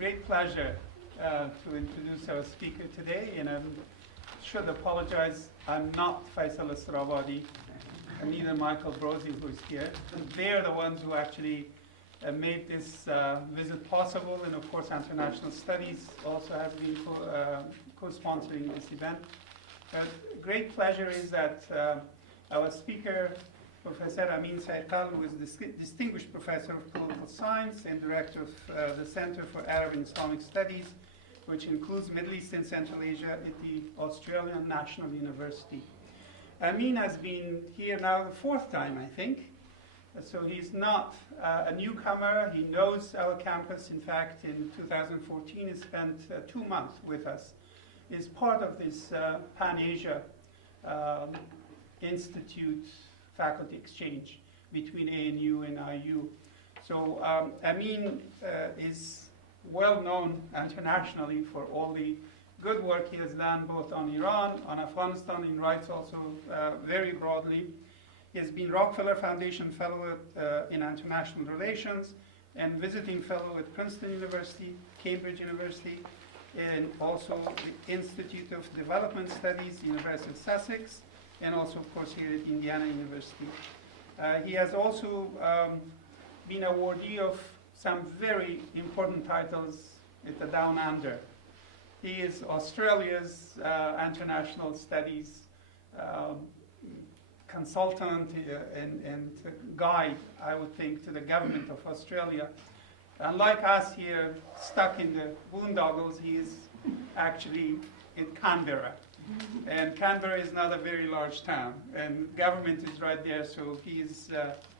great pleasure to introduce our speaker today, and I should apologize, I'm not Faisal Asrabadi, and neither Michael Brosi, who is here. They're the ones who actually made this visit possible, and of course International Studies also has been co-sponsoring this event. Great pleasure is that our speaker, Professor Amin Saikal, who is Distinguished Professor of Political Science and Director of the Center for Arab and Islamic Studies, which includes Middle East and Central Asia at the Australian National University. Amin has been here now the fourth time, I think. So he's not a newcomer. He knows our campus. In fact, in 2014, he spent 2 months with us. He's part of this Pan-Asia Institute faculty exchange between ANU and IU. So Amin is well known internationally for all the good work he has done both on Iran, on Afghanistan, and writes also very broadly. He has been Rockefeller Foundation Fellow in International Relations and visiting fellow at Princeton University, Cambridge University, and also the Institute of Development Studies, University of Sussex, and also, of course, here at Indiana University. He has also been awardee of some very important titles at the Down Under. He is Australia's international studies consultant and guide, I would think, to the government of Australia. Unlike us here, stuck in the boondoggles, he is actually in Canberra. And Canberra is not a very large town, and government is right there, so he is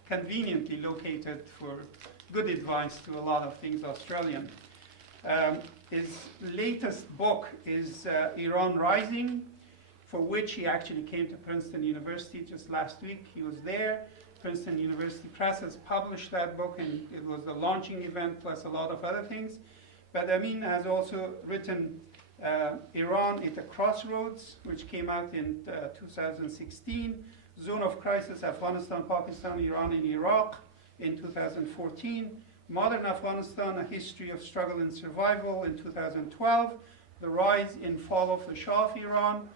conveniently located for good advice to a lot of things Australian. His latest book is Iran Rising, for which he actually came to Princeton University just last week. He was there. Princeton University Press has published that book, and it was the launching event plus a lot of other things. But Amin has also written Iran at the Crossroads, which came out in 2016, Zone of Crisis, Afghanistan, Pakistan, Iran, and Iraq in 2014, Modern Afghanistan, A History of Struggle and Survival in 2012, The Rise and Fall of the Shah of Iran,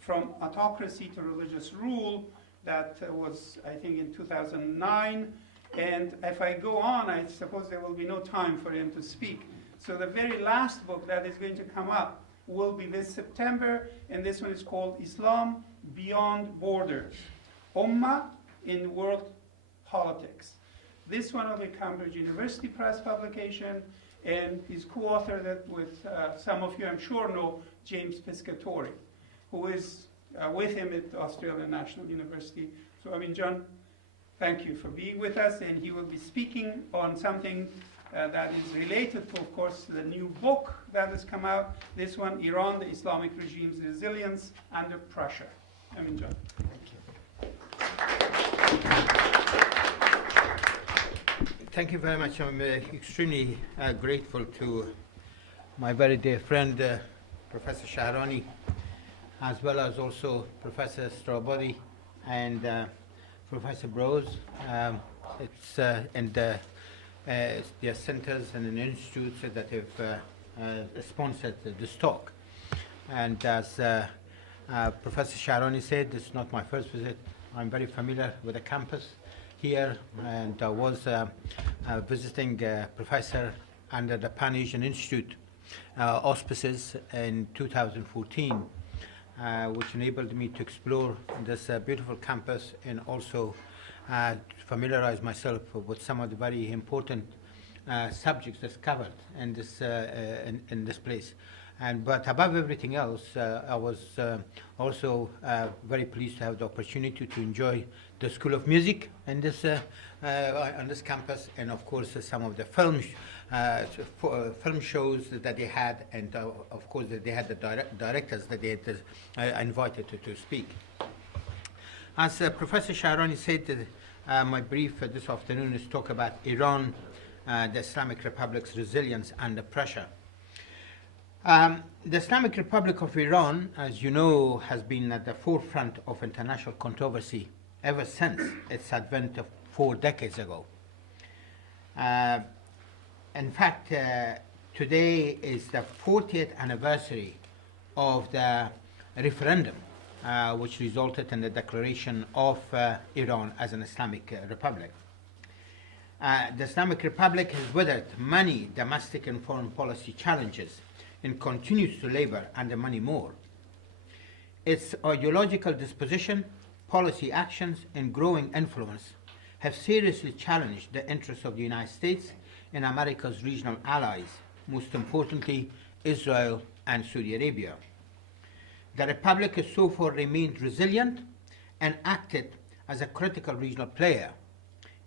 From Autocracy to Religious Rule, that was, I think, in 2009. And if I go on, I suppose there will be no time for him to speak. So the very last book that is going to come up will be this September, and this one is called Islam Beyond Borders, Ummah in World Politics. This one of the Cambridge University Press publication, and he's co-authored it with some of you, I'm sure, know James Piscatori, who is with him at Australian National University. So, I mean, John, thank you for being with us, and he will be speaking on something that is related to, of course, the new book that has come out. This one, Iran, the Islamic Regime's Resilience Under Pressure. I mean, John. Thank you very much. I'm extremely grateful to my very dear friend, Professor Shahrani, as well as also Professor Strabadi and Professor Brose. Their centers and institutes that have sponsored this talk. And as Professor Shahrani said, this is not my first visit. I'm very familiar with the campus here, and I was visiting professor under the Pan-Asian Institute auspices in 2014, which enabled me to explore this beautiful campus and also familiarize myself with some of the very important subjects that's covered in this place. But above everything else, I was also very pleased to have the opportunity to enjoy the School of Music on this campus, and of course some of the film shows that they had, and of course that they had the directors that they had invited to speak. As Professor Shahrani said, my brief this afternoon is talk about Iran, the Islamic Republic's resilience under pressure. The Islamic Republic of Iran, as you know, has been at the forefront of international controversy ever since its advent of 4 decades ago. In fact, today is the 40th anniversary of the referendum which resulted in the declaration of Iran as an Islamic Republic. The Islamic Republic has weathered many domestic and foreign policy challenges and continues to labor under many more. Its ideological disposition, policy actions, and growing influence have seriously challenged the interests of the United States and America's regional allies, most importantly, Israel and Saudi Arabia. The Republic has so far remained resilient and acted as a critical regional player.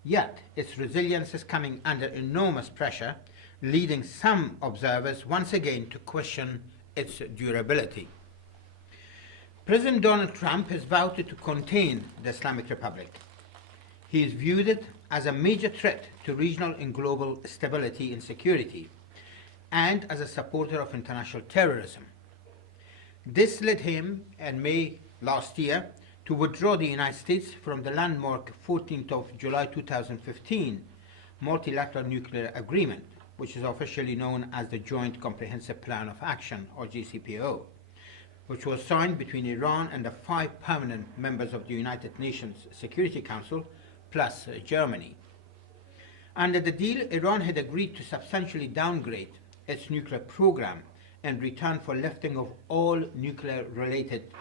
Yet, its resilience is coming under enormous pressure, leading some observers once again to question its durability. President Donald Trump has vowed to contain the Islamic Republic. He is viewed it as a major threat to regional and global stability and security, and as a supporter of international terrorism. This led him, in May last year, to withdraw the United States from the landmark 14th of July 2015 multi-lateral nuclear agreement, which is officially known as the Joint Comprehensive Plan of Action, or JCPOA, which was signed between Iran and the 5 permanent members of the United Nations Security Council, plus Germany. Under the deal, Iran had agreed to substantially downgrade its nuclear program in return for lifting of all nuclear-related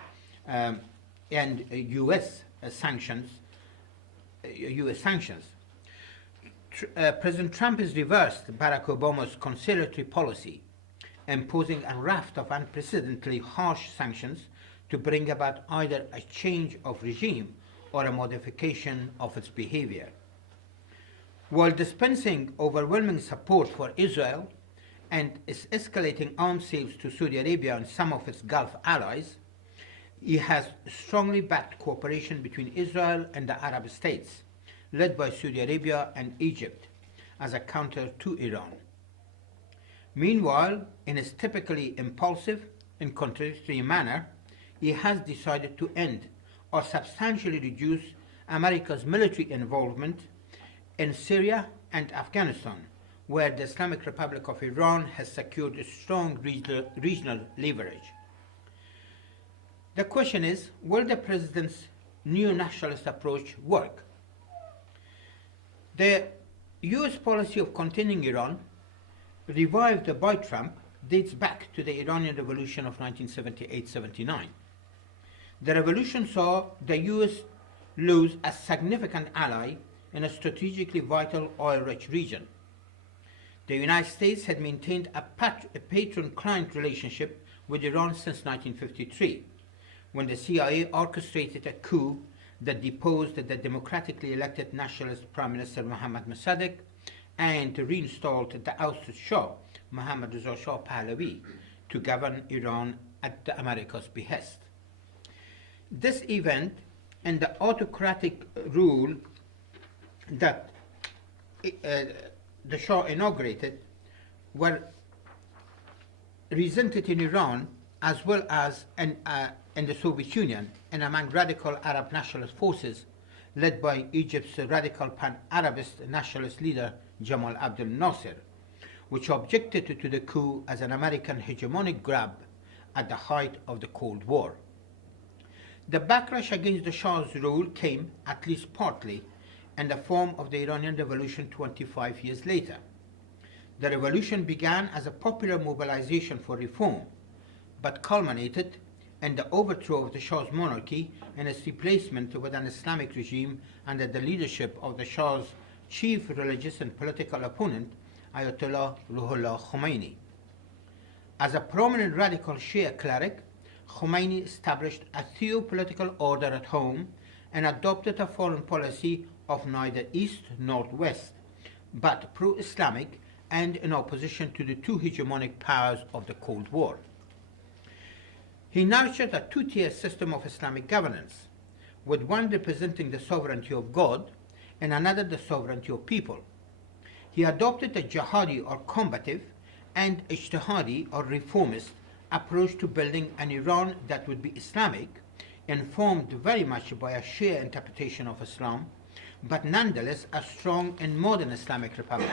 and U.S. sanctions. President Trump has reversed Barack Obama's conciliatory policy, imposing a raft of unprecedentedly harsh sanctions to bring about either a change of regime or a modification of its behavior. While dispensing overwhelming support for Israel and is escalating arms sales to Saudi Arabia and some of its Gulf allies, he has strongly backed cooperation between Israel and the Arab states, led by Saudi Arabia and Egypt, as a counter to Iran. Meanwhile, in his typically impulsive and contradictory manner, he has decided to end or substantially reduce America's military involvement in Syria and Afghanistan, where the Islamic Republic of Iran has secured a strong regional leverage. The question is, will the president's neo-nationalist approach work? The US policy of containing Iran, revived by Trump, dates back to the Iranian Revolution of 1978-79. The revolution saw the US lose a significant ally in a strategically vital oil-rich region. The United States had maintained a patron-client relationship with Iran since 1953, when the CIA orchestrated a coup that deposed the democratically elected nationalist Prime Minister Mohammad Mossadegh and reinstalled the ousted Shah, Mohammad Reza Shah Pahlavi, to govern Iran at America's behest. This event and the autocratic rule that the Shah inaugurated were resented in Iran as well as in the Soviet Union and among radical Arab nationalist forces led by Egypt's radical pan-Arabist nationalist leader Jamal Abdel Nasser, which objected to the coup as an American hegemonic grab at the height of the Cold War. The backlash against the Shah's rule came, at least partly, in the form of the Iranian Revolution 25 years later. The revolution began as a popular mobilization for reform, but culminated in the overthrow of the Shah's monarchy and its replacement with an Islamic regime under the leadership of the Shah's chief religious and political opponent, Ayatollah Ruhollah Khomeini. As a prominent radical Shia cleric, Khomeini established a theopolitical order at home and adopted a foreign policy of neither east nor west, but pro-Islamic and in opposition to the two hegemonic powers of the Cold War. He nurtured a two-tier system of Islamic governance, with one representing the sovereignty of God and another the sovereignty of people. He adopted a jihadi or combative and ijtihadi or reformist approach to building an Iran that would be Islamic, informed very much by a Shia interpretation of Islam, but nonetheless a strong and modern Islamic republic.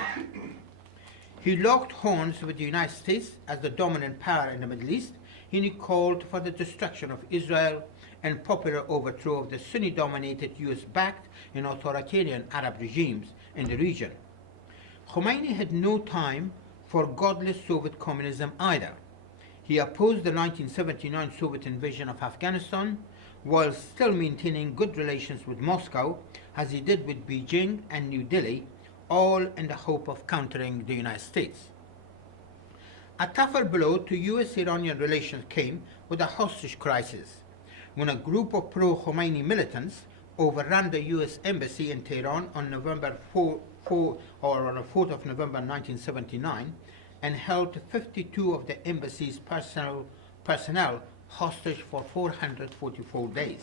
He locked horns with the United States as the dominant power in the Middle East. He called for the destruction of Israel and popular overthrow of the Sunni-dominated US-backed and authoritarian Arab regimes in the region. Khomeini had no time for godless Soviet communism either. He opposed the 1979 Soviet invasion of Afghanistan while still maintaining good relations with Moscow, as he did with Beijing and New Delhi, all in the hope of countering the United States. A tougher blow to US-Iranian relations came with the hostage crisis, when a group of pro-Khomeini militants overran the US embassy in Tehran on November 4 on the 4th of November 1979 and held 52 of the embassy's personnel hostage for 444 days.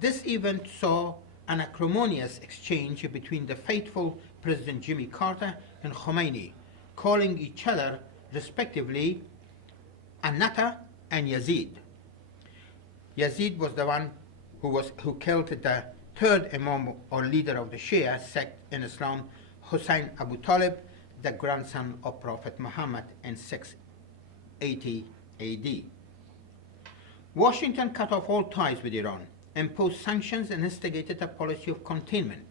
This event saw an acrimonious exchange between the faithful President Jimmy Carter and Khomeini, calling each other respectively Anata and Yazid. Yazid was the one who killed the third Imam or leader of the Shia sect in Islam, Hussein Abu Talib, the grandson of Prophet Muhammad in 680 AD. Washington cut off all ties with Iran, imposed sanctions and instigated a policy of containment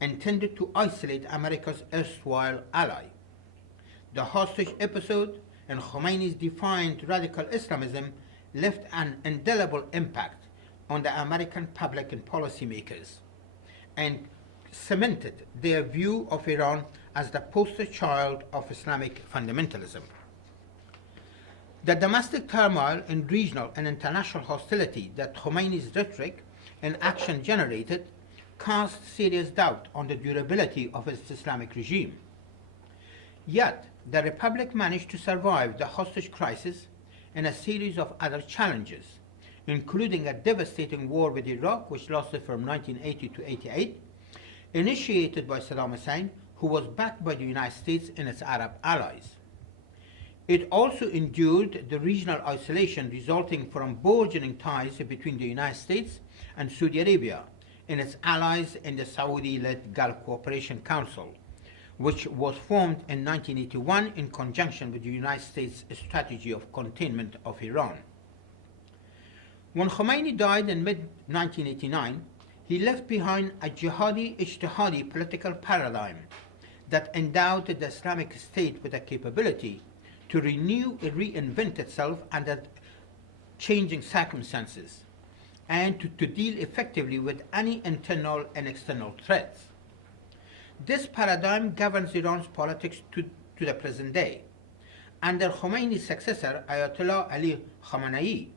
intended to isolate America's erstwhile ally. The hostage episode and Khomeini's defiant radical Islamism left an indelible impact on the American public and policymakers and cemented their view of Iran as the poster child of Islamic fundamentalism. The domestic turmoil and regional and international hostility that Khomeini's rhetoric and action generated cast serious doubt on the durability of its Islamic regime. Yet, the Republic managed to survive the hostage crisis and a series of other challenges, including a devastating war with Iraq, which lasted from 1980 to 88, initiated by Saddam Hussein, who was backed by the United States and its Arab allies. It also endured the regional isolation resulting from burgeoning ties between the United States and Saudi Arabia and its allies in the Saudi-led Gulf Cooperation Council, which was formed in 1981 in conjunction with the United States' strategy of containment of Iran. When Khomeini died in mid-1989, he left behind a jihadi-ijtihadi political paradigm that endowed the Islamic State with the capability to reinvent itself under changing circumstances and to deal effectively with any internal and external threats. This paradigm governs Iran's politics to the present day. Under Khomeini's successor, Ayatollah Ali Khamenei,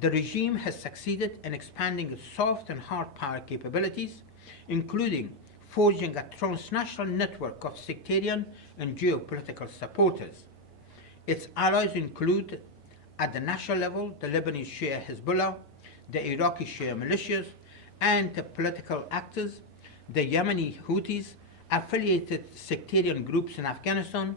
the regime has succeeded in expanding its soft and hard power capabilities, including forging a transnational network of sectarian and geopolitical supporters. Its allies include, at the national level, the Lebanese Shia Hezbollah, the Iraqi Shia militias, and the political actors, the Yemeni Houthis, affiliated sectarian groups in Afghanistan,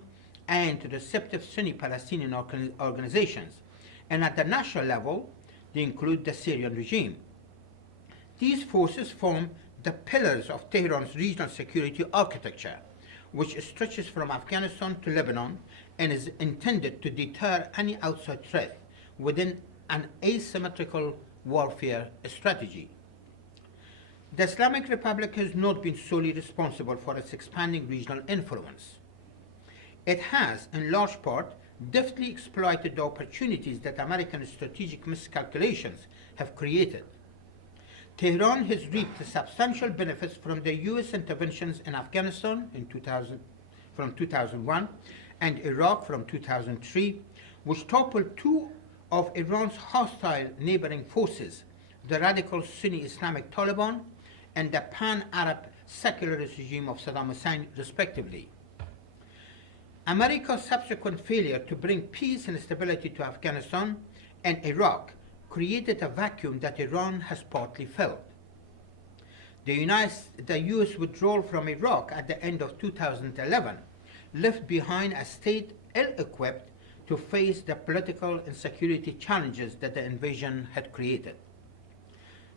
and receptive Sunni Palestinian organizations. And at the national level, they include the Syrian regime. These forces form the pillars of Tehran's regional security architecture, which stretches from Afghanistan to Lebanon and is intended to deter any outside threat within an asymmetrical warfare strategy. The Islamic Republic has not been solely responsible for its expanding regional influence. It has, in large part, deftly exploited the opportunities that American strategic miscalculations have created. Tehran has reaped substantial benefits from the U.S. interventions in Afghanistan from 2001 and Iraq from 2003, which toppled two of Iran's hostile neighboring forces, the radical Sunni Islamic Taliban and the pan-Arab secularist regime of Saddam Hussein, respectively. America's subsequent failure to bring peace and stability to Afghanistan and Iraq created a vacuum that Iran has partly filled. The U.S. withdrawal from Iraq at the end of 2011 left behind a state ill-equipped to face the political and security challenges that the invasion had created.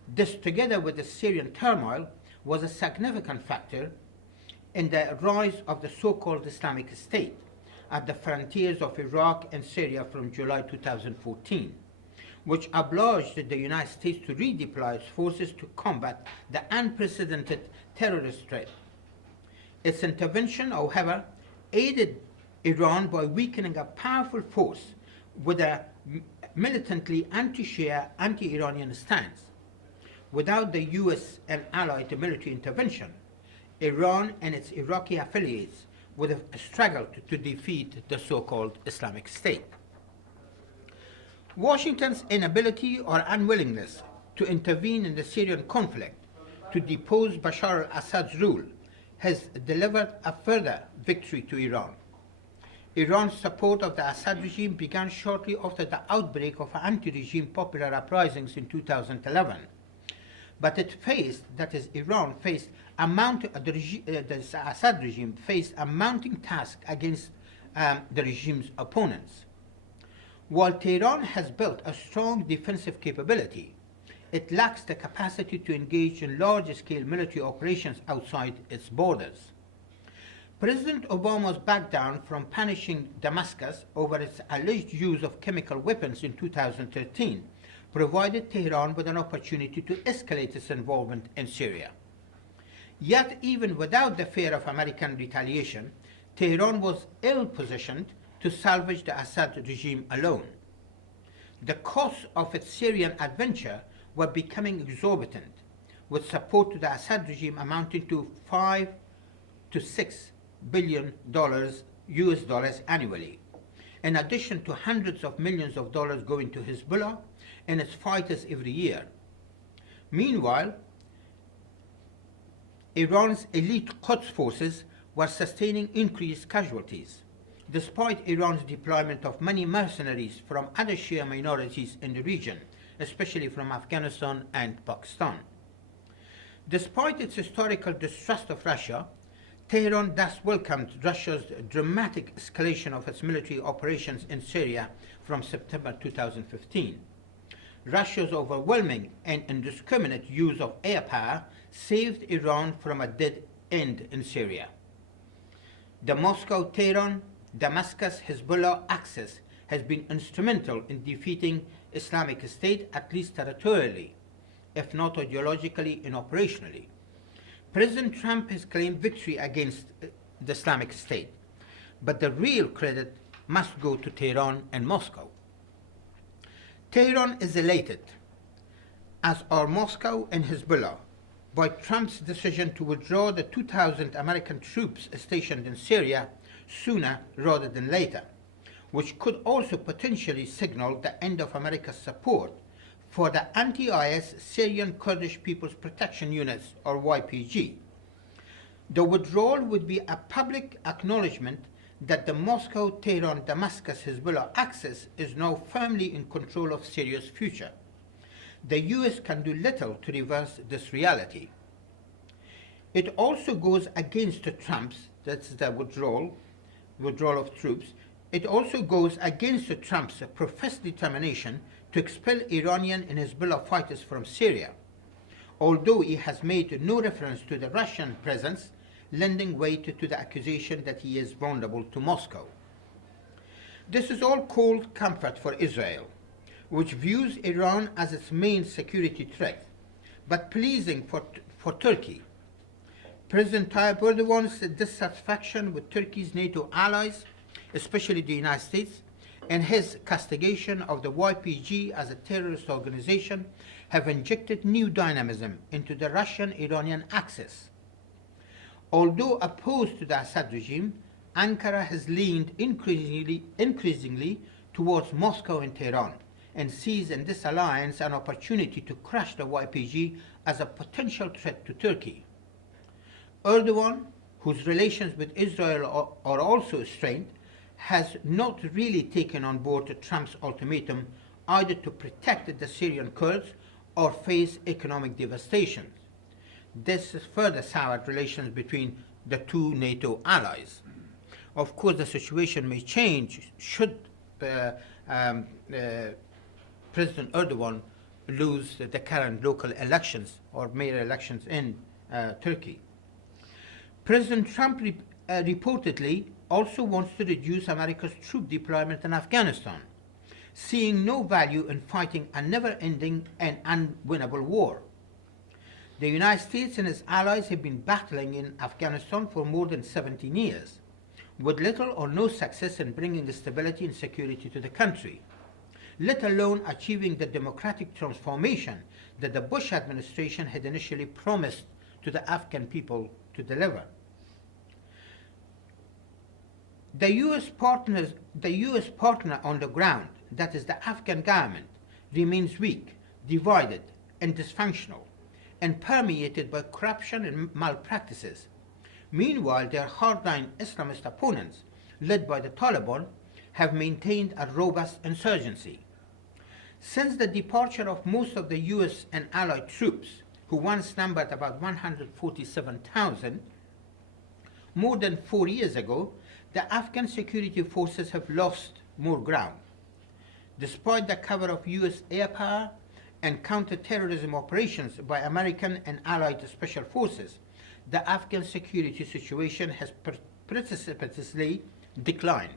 This, together with the Syrian turmoil, was a significant factor in the rise of the so-called Islamic State at the frontiers of Iraq and Syria from July 2014, which obliged the United States to redeploy its forces to combat the unprecedented terrorist threat. Its intervention, however, aided Iran by weakening a powerful force with a militantly anti-Shia, anti-Iranian stance. Without the US and allied military intervention, Iran and its Iraqi affiliates would have struggled to defeat the so-called Islamic State. Washington's inability or unwillingness to intervene in the Syrian conflict to depose Bashar al-Assad's rule has delivered a further victory to Iran. Iran's support of the Assad regime began shortly after the outbreak of anti-regime popular uprisings in 2011. But Iran faced the Assad regime faced a mounting task against the regime's opponents. While Tehran has built a strong defensive capability, it lacks the capacity to engage in large-scale military operations outside its borders. President Obama's back down from punishing Damascus over its alleged use of chemical weapons in 2013 provided Tehran with an opportunity to escalate its involvement in Syria. Yet, even without the fear of American retaliation, Tehran was ill-positioned to salvage the Assad regime alone. The costs of its Syrian adventure were becoming exorbitant, with support to the Assad regime amounting to $5 to $6 billion US dollars annually, in addition to hundreds of millions of dollars going to Hezbollah and its fighters every year. Meanwhile, Iran's elite Quds forces were sustaining increased casualties, despite Iran's deployment of many mercenaries from other Shia minorities in the region, especially from Afghanistan and Pakistan. Despite its historical distrust of Russia, Tehran thus welcomed Russia's dramatic escalation of its military operations in Syria from September 2015. Russia's overwhelming and indiscriminate use of air power saved Iran from a dead end in Syria. The Moscow-Tehran, Damascus-Hezbollah axis has been instrumental in defeating Islamic State, at least territorially, if not ideologically and operationally. President Trump has claimed victory against the Islamic State, but the real credit must go to Tehran and Moscow. Tehran is elated, as are Moscow and Hezbollah, by Trump's decision to withdraw the 2,000 American troops stationed in Syria sooner rather than later, which could also potentially signal the end of America's support for the anti-IS Syrian Kurdish People's Protection Units, or YPG. The withdrawal would be a public acknowledgement that the Moscow-Tehran-Damascus-Hezbollah axis is now firmly in control of Syria's future. The US can do little to reverse this reality. It also goes against Trump's, that's the withdrawal of troops, it also goes against Trump's professed determination to expel Iranian and Hezbollah fighters from Syria, although he has made no reference to the Russian presence, lending weight to the accusation that he is vulnerable to Moscow. This is all cold comfort for Israel, which views Iran as its main security threat, but pleasing for Turkey. President Tayyip Erdogan's dissatisfaction with Turkey's NATO allies, especially the United States, and his castigation of the YPG as a terrorist organization have injected new dynamism into the Russian-Iranian axis. Although opposed to the Assad regime, Ankara has leaned increasingly towards Moscow and Tehran, and sees in this alliance an opportunity to crush the YPG as a potential threat to Turkey. Erdogan, whose relations with Israel are also strained, has not really taken on board Trump's ultimatum either to protect the Syrian Kurds or face economic devastation. This has further soured relations between the two NATO allies. Of course, the situation may change should President Erdogan lose the current local elections or mayor elections in Turkey. President Trump reportedly also wants to reduce America's troop deployment in Afghanistan, seeing no value in fighting a never-ending and unwinnable war. The United States and its allies have been battling in Afghanistan for more than 17 years, with little or no success in bringing stability and security to the country, let alone achieving the democratic transformation that the Bush administration had initially promised to the Afghan people to deliver. The U.S. partner on the ground, that is the Afghan government, remains weak, divided, and dysfunctional, and permeated by corruption and malpractices. Meanwhile, their hardline Islamist opponents, led by the Taliban, have maintained a robust insurgency. Since the departure of most of the U.S. and Allied troops, who once numbered about 147,000, more than 4 years ago, the Afghan security forces have lost more ground. Despite the cover of U.S. air power and counter-terrorism operations by American and Allied special forces, the Afghan security situation has precipitously declined.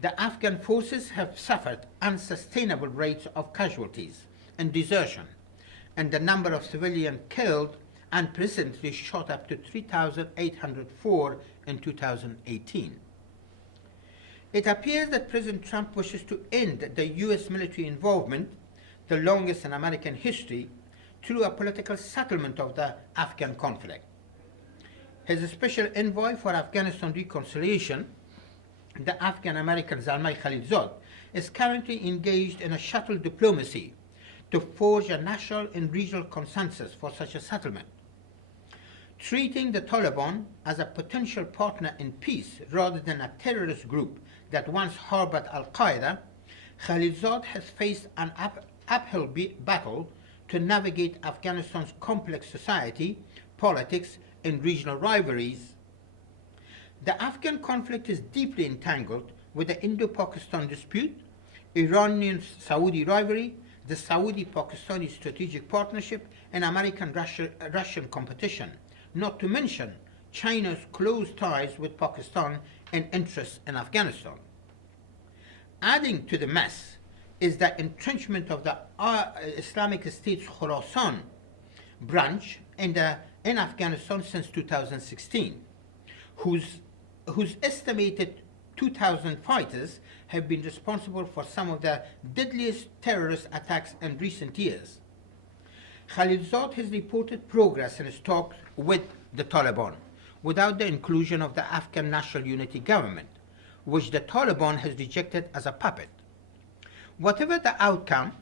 The Afghan forces have suffered unsustainable rates of casualties and desertion, and the number of civilians killed unprecedentedly shot up to 3,804 in 2018. It appears that President Trump wishes to end the U.S. military involvement, the longest in American history, through a political settlement of the Afghan conflict. His special envoy for Afghanistan reconciliation, the Afghan-American Zalmay Khalilzad, is currently engaged in a shuttle diplomacy to forge a national and regional consensus for such a settlement. Treating the Taliban as a potential partner in peace rather than a terrorist group that once harbored al-Qaeda, Khalilzad has faced an uphill battle to navigate Afghanistan's complex society, politics, and regional rivalries. The Afghan conflict is deeply entangled with the Indo-Pakistan dispute, Iranian-Saudi rivalry, the Saudi-Pakistani strategic partnership, and American-Russian competition, not to mention China's close ties with Pakistan and interests in Afghanistan. Adding to the mess is the entrenchment of the Islamic State's Khorasan branch in Afghanistan since 2016, whose estimated 2,000 fighters have been responsible for some of the deadliest terrorist attacks in recent years. Khalilzad has reported progress in his talks with the Taliban, without the inclusion of the Afghan National Unity Government, which the Taliban has rejected as a puppet. Whatever the outcome,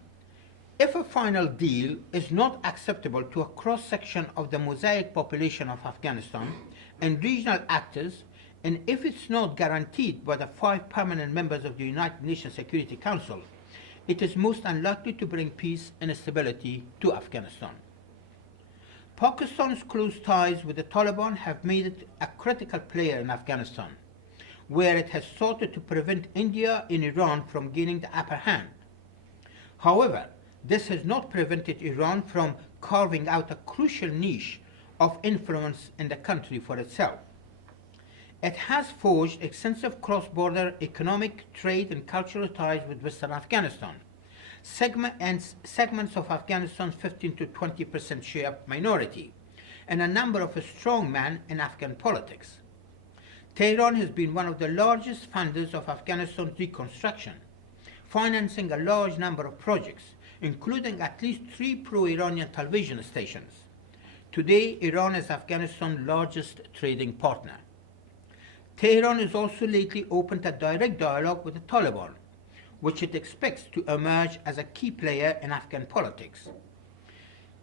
if a final deal is not acceptable to a cross-section of the mosaic population of Afghanistan and regional actors, and if it's not guaranteed by the 5 permanent members of the United Nations Security Council, it is most unlikely to bring peace and stability to Afghanistan. Pakistan's close ties with the Taliban have made it a critical player in Afghanistan, where it has sought to prevent India and Iran from gaining the upper hand. However, this has not prevented Iran from carving out a crucial niche of influence in the country for itself. It has forged extensive cross-border economic, trade, and cultural ties with Western Afghanistan, segments of Afghanistan's 15 to 20% Shia minority, and a number of strong men in Afghan politics. Tehran has been one of the largest funders of Afghanistan's reconstruction, financing a large number of projects, including at least 3 pro-Iranian television stations. Today, Iran is Afghanistan's largest trading partner. Tehran has also lately opened a direct dialogue with the Taliban, which it expects to emerge as a key player in Afghan politics.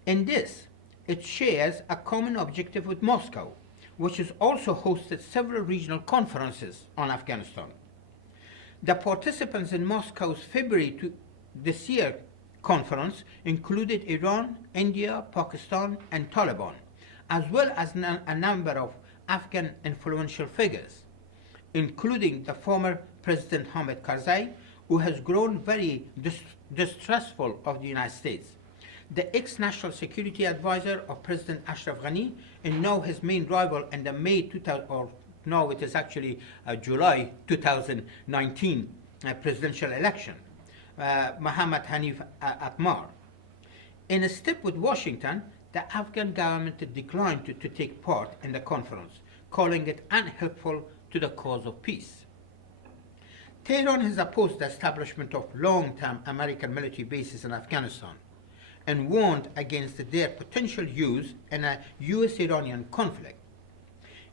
In this, it shares a common objective with Moscow, which has also hosted several regional conferences on Afghanistan. The participants in Moscow's February this year conference included Iran, India, Pakistan, and Taliban, as well as a number of Afghan influential figures, including the former President Hamid Karzai, who has grown very distrustful of the United States, the ex-national security advisor of President Ashraf Ghani, and now his main rival in the May 2000, or no, it is actually July 2019 presidential election, Mohammad Hanif Atmar. In a step with Washington, the Afghan government declined to take part in the conference, calling it unhelpful to the cause of peace. Tehran has opposed the establishment of long-term American military bases in Afghanistan and warned against their potential use in a US-Iranian conflict.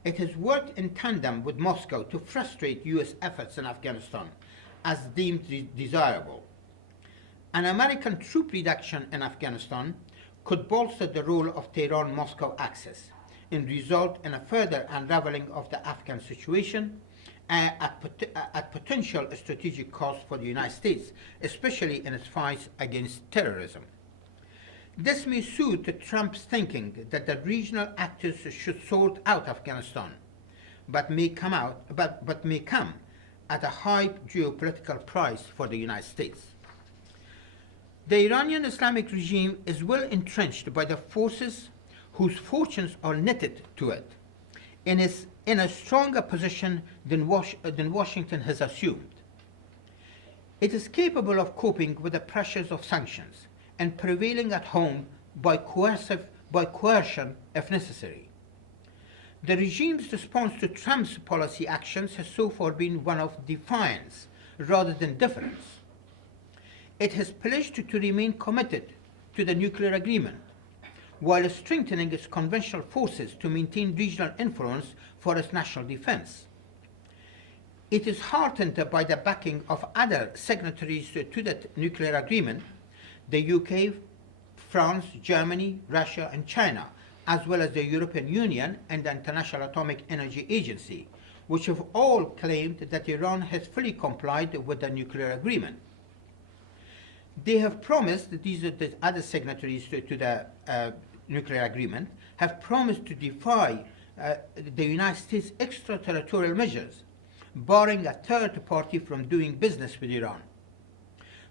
It has worked in tandem with Moscow to frustrate US efforts in Afghanistan as deemed desirable. An American troop reduction in Afghanistan could bolster the role of Tehran-Moscow axis and result in a further unraveling of the Afghan situation at potential strategic cost for the United States, especially in its fight against terrorism. This may suit Trump's thinking that the regional actors should sort out Afghanistan, but may come at a high geopolitical price for the United States. The Iranian Islamic regime is well entrenched by the forces whose fortunes are knitted to it, and is in a stronger position than Washington has assumed. It is capable of coping with the pressures of sanctions and prevailing at home by coercion if necessary. The regime's response to Trump's policy actions has so far been one of defiance rather than deference. It has pledged to remain committed to the nuclear agreement, while strengthening its conventional forces to maintain regional influence for its national defense. It is heartened by the backing of other signatories to that nuclear agreement, the UK, France, Germany, Russia, and China, as well as the European Union and the International Atomic Energy Agency, which have all claimed that Iran has fully complied with the nuclear agreement. They have promised, the other signatories to the nuclear agreement, have promised to defy the United States' extraterritorial measures, barring a third party from doing business with Iran.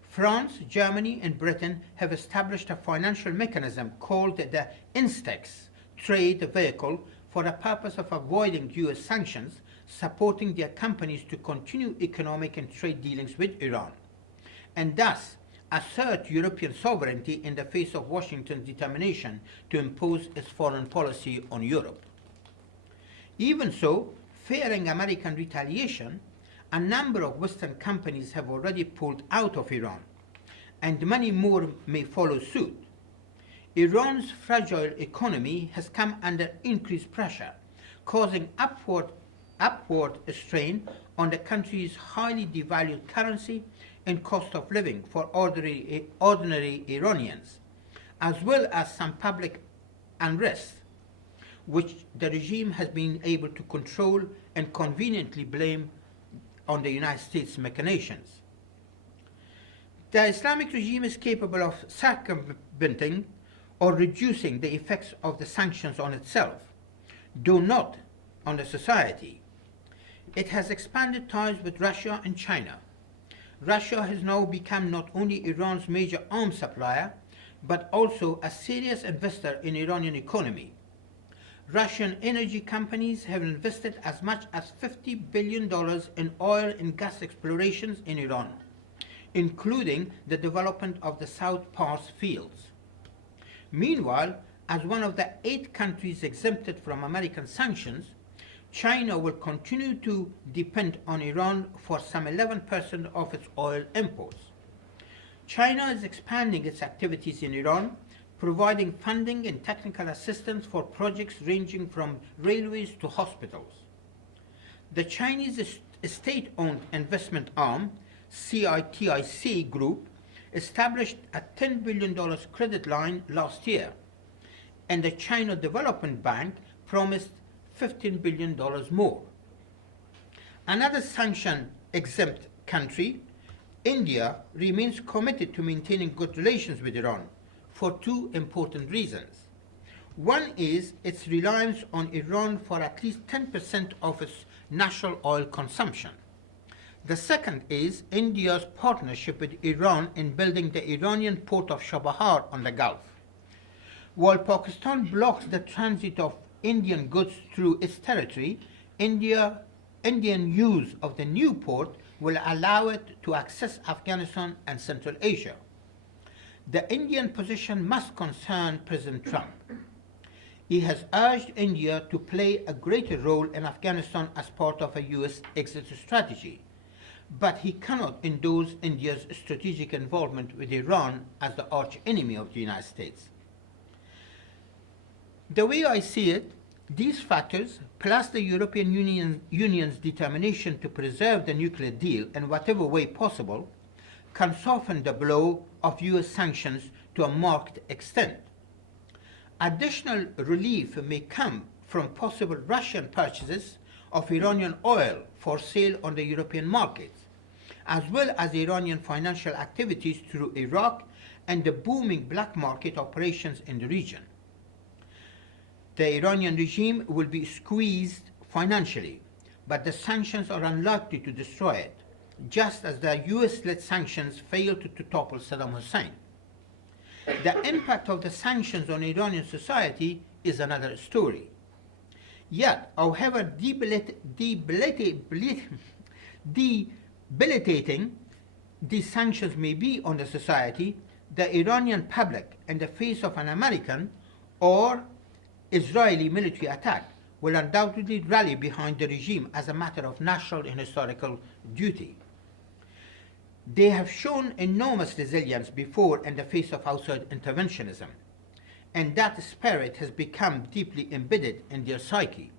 France, Germany, and Britain have established a financial mechanism called the INSTEX trade vehicle for the purpose of avoiding US sanctions, supporting their companies to continue economic and trade dealings with Iran, and thus assert European sovereignty in the face of Washington's determination to impose its foreign policy on Europe. Even so, fearing American retaliation, a number of Western companies have already pulled out of Iran, and many more may follow suit. Iran's fragile economy has come under increased pressure, causing upward strain on the country's highly devalued currency and cost of living for ordinary Iranians, as well as some public unrest, which the regime has been able to control and conveniently blame on the United States machinations. The Islamic regime is capable of circumventing or reducing the effects of the sanctions on itself, though not on the society. It has expanded ties with Russia and China. Russia has now become not only Iran's major arms supplier, but also a serious investor in Iranian economy. Russian energy companies have invested as much as $50 billion in oil and gas explorations in Iran, including the development of the South Pars fields. Meanwhile, as one of the 8 countries exempted from American sanctions, China will continue to depend on Iran for some 11% of its oil imports. China is expanding its activities in Iran, providing funding and technical assistance for projects ranging from railways to hospitals. The Chinese state-owned investment arm, CITIC Group, established a $10 billion credit line last year, and the China Development Bank promised $15 billion more. Another sanction-exempt country, India, remains committed to maintaining good relations with Iran for 2 important reasons. One is its reliance on Iran for at least 10% of its national oil consumption. The second is India's partnership with Iran in building the Iranian port of Chabahar on the Gulf. While Pakistan blocks the transit of Indian goods through its territory, Indian use of the new port will allow it to access Afghanistan and Central Asia. The Indian position must concern President Trump. He has urged India to play a greater role in Afghanistan as part of a US exit strategy, but he cannot endorse India's strategic involvement with Iran as the arch enemy of the United States. The way I see it, these factors, plus the European Union's determination to preserve the nuclear deal in whatever way possible, can soften the blow of US sanctions to a marked extent. Additional relief may come from possible Russian purchases of Iranian oil for sale on the European markets, as well as Iranian financial activities through Iraq and the booming black market operations in the region. The Iranian regime will be squeezed financially, but the sanctions are unlikely to destroy it, just as the US-led sanctions failed to topple Saddam Hussein. The impact of the sanctions on Iranian society is another story. Yet, however debilitating these sanctions may be on the society, the Iranian public, in the face of an American or Israeli military attack, will undoubtedly rally behind the regime as a matter of national and historical duty. They have shown enormous resilience before in the face of outside interventionism, and that spirit has become deeply embedded in their psyche.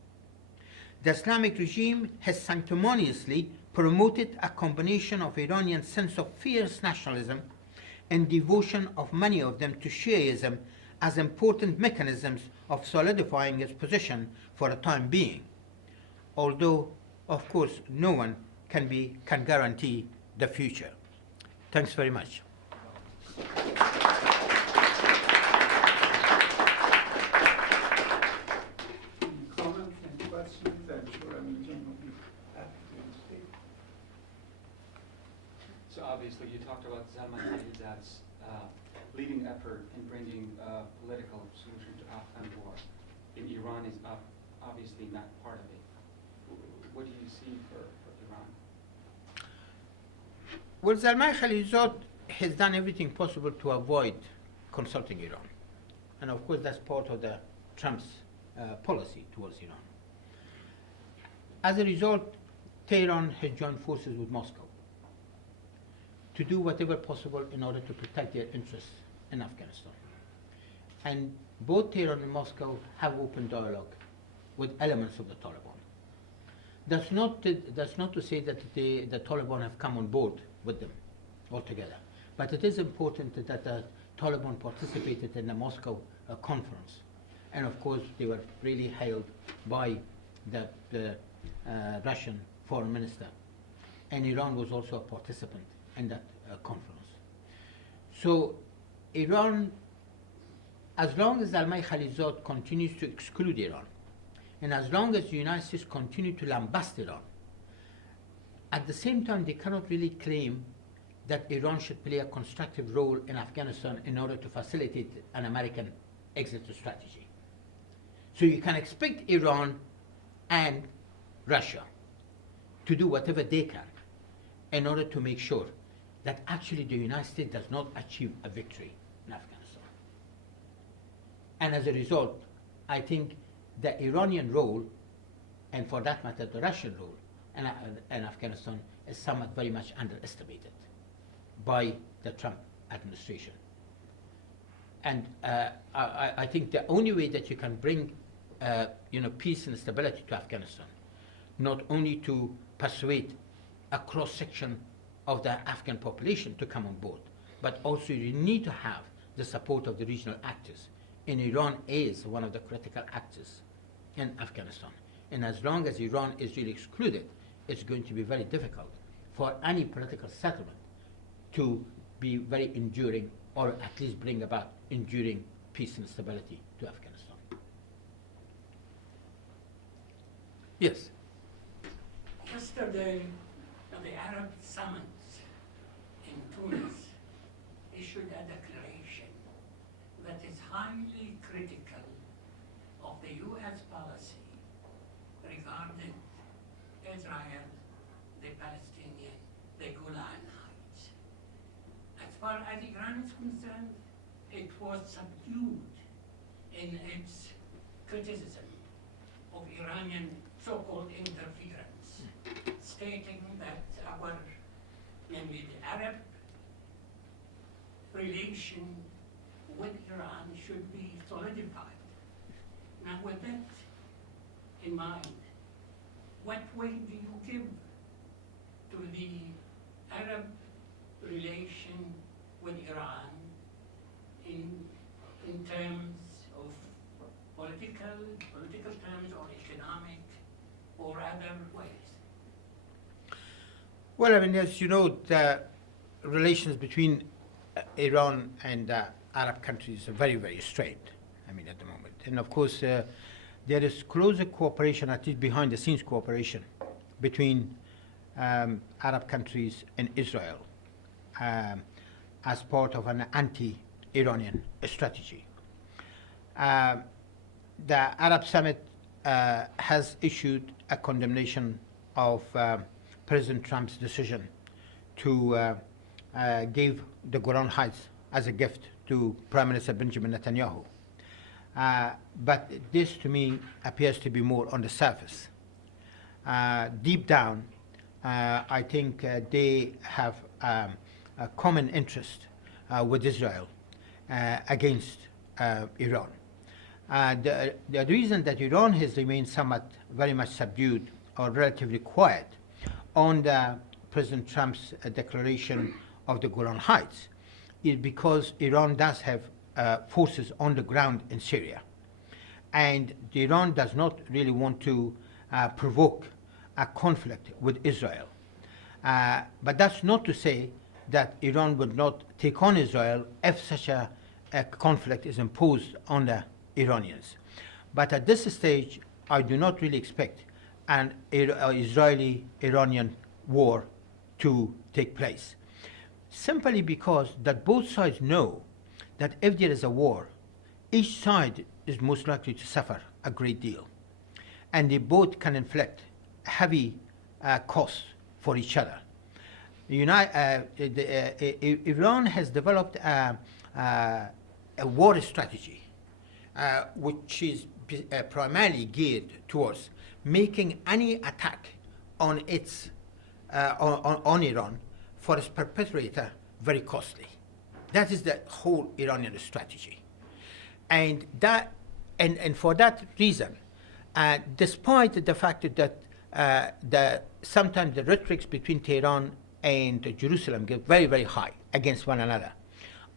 The Islamic regime has sanctimoniously promoted a combination of Iranian sense of fierce nationalism and devotion of many of them to Shiaism as important mechanisms of solidifying its position for the time being, although, of course, no one can guarantee the future. Thanks very much. Any comments and questions? I'm sure Amin will be happy to speak. So obviously you talked about Salman Khalilzad's leading effort in bringing a political solution to Afghan war. In Iran is obviously not part of it. What do you see for Iran? Well, Salman Khalilzad has done everything possible to avoid consulting Iran. And of course, that's part of the Trump's policy towards Iran. As a result, Tehran has joined forces with Moscow to do whatever possible in order to protect their interests in Afghanistan. And both Tehran and Moscow have open dialogue with elements of the Taliban. That's not to say that the Taliban have come on board with them altogether. But it is important that the Taliban participated in the Moscow conference. And of course, they were really hailed by the Russian foreign minister. And Iran was also a participant in that conference. So Iran, as long as Salman Khalilzad continues to exclude Iran, and as long as the United States continue to lambast Iran, at the same time they cannot really claim that Iran should play a constructive role in Afghanistan in order to facilitate an American exit strategy. So you can expect Iran and Russia to do whatever they can in order to make sure that actually the United States does not achieve a victory in Afghanistan. And as a result, I think the Iranian role, and for that matter the Russian role in Afghanistan, is somewhat very much underestimated by the Trump administration. And I think the only way that you can bring peace and stability to Afghanistan, not only to persuade a cross-section of the Afghan population to come on board, but also you need to have the support of the regional actors. And Iran is one of the critical actors in Afghanistan. And as long as Iran is really excluded, it's going to be very difficult for any political settlement to be very enduring, or at least bring about enduring peace and stability to Afghanistan. Yes? Yesterday, the Arab summit in Tunis issued a declaration that is high highly critical of the U.S. policy regarding Israel, the Palestinian, the Golan Heights. As far as Iran is concerned, it was subdued in its criticism of Iranian so-called interference, stating that our, namely the Arab relation with Iran should be solidified. Now with that in mind, what weight do you give to the Arab relation with Iran in terms of political terms or economic or other ways? Well, I mean, as you know, the relations between Iran and Arab countries are very, very strained, I mean, at the moment. And of course, there is closer cooperation, at least behind the scenes cooperation, between Arab countries and Israel as part of an anti-Iranian strategy. The Arab Summit has issued a condemnation of President Trump's decision to give the Golan Heights as a gift to Prime Minister Benjamin Netanyahu. But this, to me, appears to be more on the surface. Deep down, I think they have a common interest with Israel against Iran. The reason that Iran has remained somewhat very much subdued or relatively quiet on the President Trump's declaration of the Golan Heights is because Iran does have forces on the ground in Syria. And Iran does not really want to provoke a conflict with Israel. But that's not to say that Iran would not take on Israel if such a conflict is imposed on the Iranians. But at this stage, I do not really expect an Israeli-Iranian war to take place. Simply because that both sides know that if there is a war, each side is most likely to suffer a great deal. And they both can inflict heavy costs for each other. Iran has developed a war strategy which is primarily geared towards making any attack on its on Iran for its perpetrator very costly. That is the whole Iranian strategy, and for that reason, despite the fact that sometimes the rhetorics between Tehran and Jerusalem get very, very high against one another,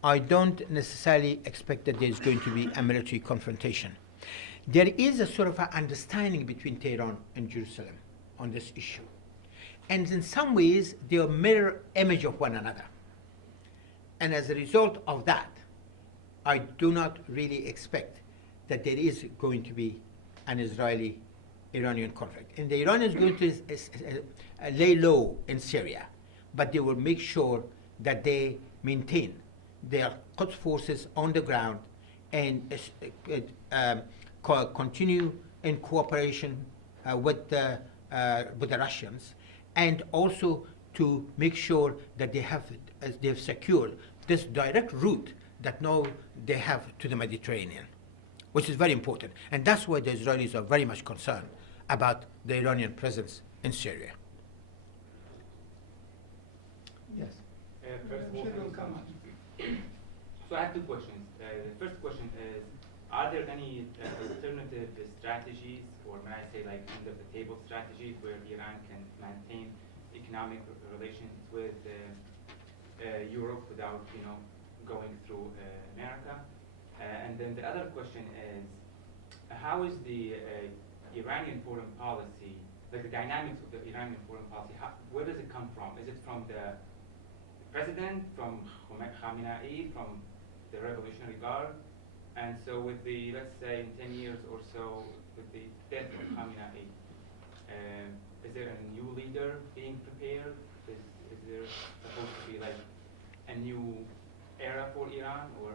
I don't necessarily expect that there is going to be a military confrontation. There is a sort of an understanding between Tehran and Jerusalem on this issue. And in some ways, they are mirror image of one another. And as a result of that, I do not really expect that there is going to be an Israeli-Iranian conflict. And the Iranians are going to lay low in Syria, but they will make sure that they maintain their Quds forces on the ground and continue in cooperation with the Russians, and also to make sure that they have secured this direct route that now they have to the Mediterranean, which is very important. And that's why the Israelis are very much concerned about the Iranian presence in Syria. Yes. First of all, Will come up. so I have two questions. The first question is, are there any alternative strategies, or may I say like under-the-table strategies, where Iran can maintain economic relations with Europe without, going through America? And then the other question is, how is the Iranian foreign policy, like the dynamics of the Iranian foreign policy, where does it come from? Is it from the president, from Khamenei, from the Revolutionary Guard? And so with the, let's say, in 10 years or so, with the death of Khamenei, is there a new leader being prepared? Is there supposed to be like a new era for Iran? Or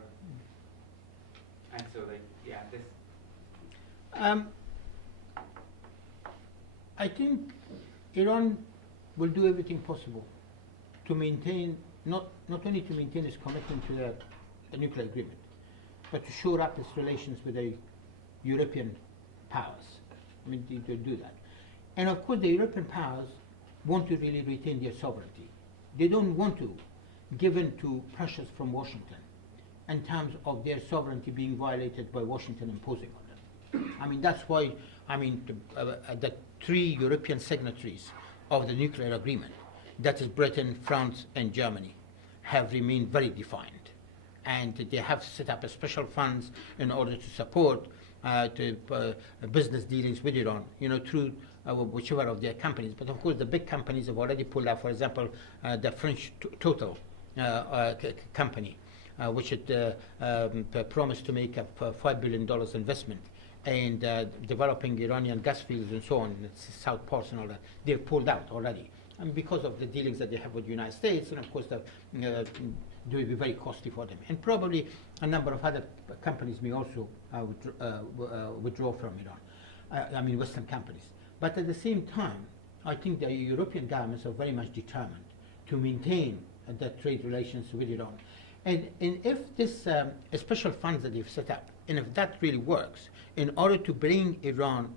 And so, like, yeah, this. I think Iran will do everything possible to maintain, not only to maintain its commitment to the nuclear agreement, but to shore up its relations with the European powers. I mean, to do that. And of course, the European powers want to really retain their sovereignty. They don't want to give in to pressures from Washington in terms of their sovereignty being violated by Washington imposing on them. I mean, that's why, I mean, the 3 European signatories of the nuclear agreement, that is Britain, France, and Germany, have remained very defiant. And they have set up a special funds in order to support business dealings with Iran, you know, through whichever of their companies. But of course, the big companies have already pulled out. For example, the French Total company, which had promised to make a $5 billion investment and developing Iranian gas fields and so on, in the south parts and all that, they've pulled out already. And because of the dealings that they have with the United States, and of course, they will be very costly for them. And probably a number of other companies may also withdraw from Iran, I mean Western companies. But at the same time, I think the European governments are very much determined to maintain the trade relations with Iran. And if this special funds that they've set up, and if that really works, in order to bring Iran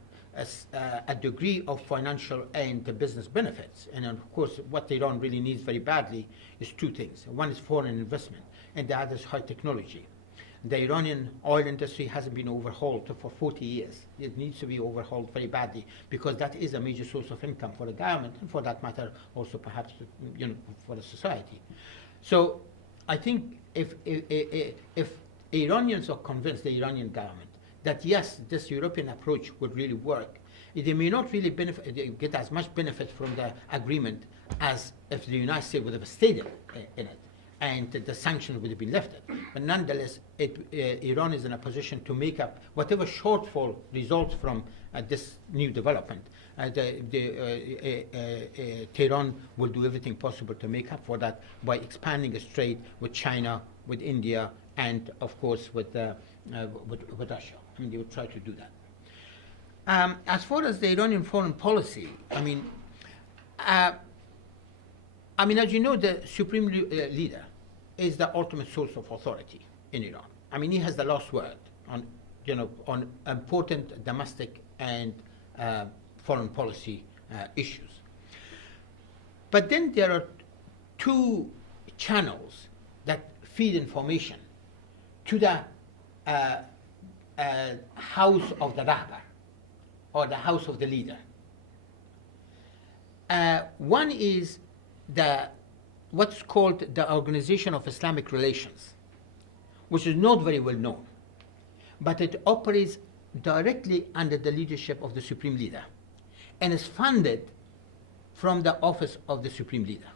a degree of financial and business benefits, and of course what Iran really needs very badly is 2 things. One is foreign investment, and the other is high technology. The Iranian oil industry hasn't been overhauled for 40 years. It needs to be overhauled very badly because that is a major source of income for the government, and for that matter also perhaps, you know, for the society. So I think if Iranians are convinced, the Iranian government, that yes, this European approach would really work, they may not really get as much benefit from the agreement as if the United States would have stayed in it, and the sanctions would have been lifted. But nonetheless, Iran is in a position to make up whatever shortfall results from this new development. Tehran will do everything possible to make up for that by expanding its trade with China, with India, and of course with Russia. I mean, they would try to do that. As far as the Iranian foreign policy, I mean, as you know, the supreme leader is the ultimate source of authority in Iran. I mean, he has the last word on, you know, on important domestic and foreign policy issues. But then there are 2 channels that feed information to the house of the Rahbar, or the house of the leader. One is what's called the Organization of Islamic Relations, which is not very well known, but it operates directly under the leadership of the Supreme Leader and is funded from the office of the Supreme Leader.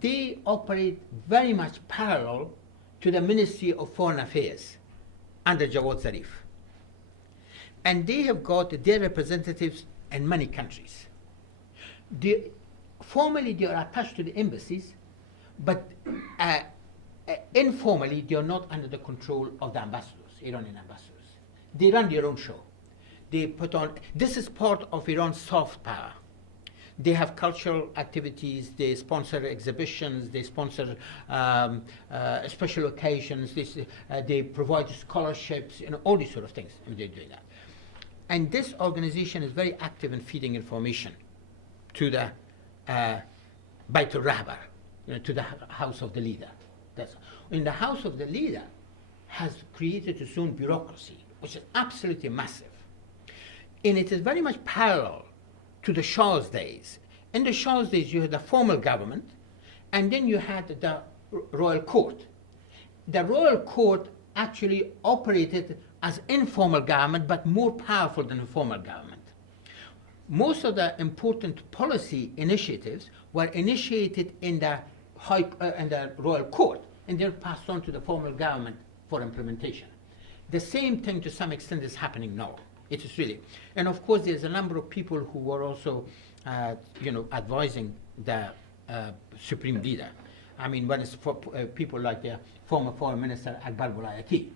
They operate very much parallel to the Ministry of Foreign Affairs under Jawad Zarif. And they have got their representatives in many countries. Formally, they are attached to the embassies, but informally, they are not under the control of the ambassadors, Iranian ambassadors. They run their own show. They put on, this is part of Iran's soft power. They have cultural activities, they sponsor exhibitions, they sponsor special occasions, they provide scholarships, you know, all these sort of things. They do that. And this organization is very active in feeding information to the Bait al-Rahbar, you know, to the house of the leader. In the house of the leader has created its own bureaucracy, which is absolutely massive. And it is very much parallel to the Shah's days. In the Shah's days, you had the formal government, and then you had the royal court. The royal court actually operated as informal government, but more powerful than the formal government. Most of the important policy initiatives were initiated in the royal court, and they're passed on to the formal government for implementation. The same thing to some extent is happening now. It is really, and of course there's a number of people who were also, advising the supreme leader. I mean, when it's for, people like the former foreign minister Akbar Bolayati,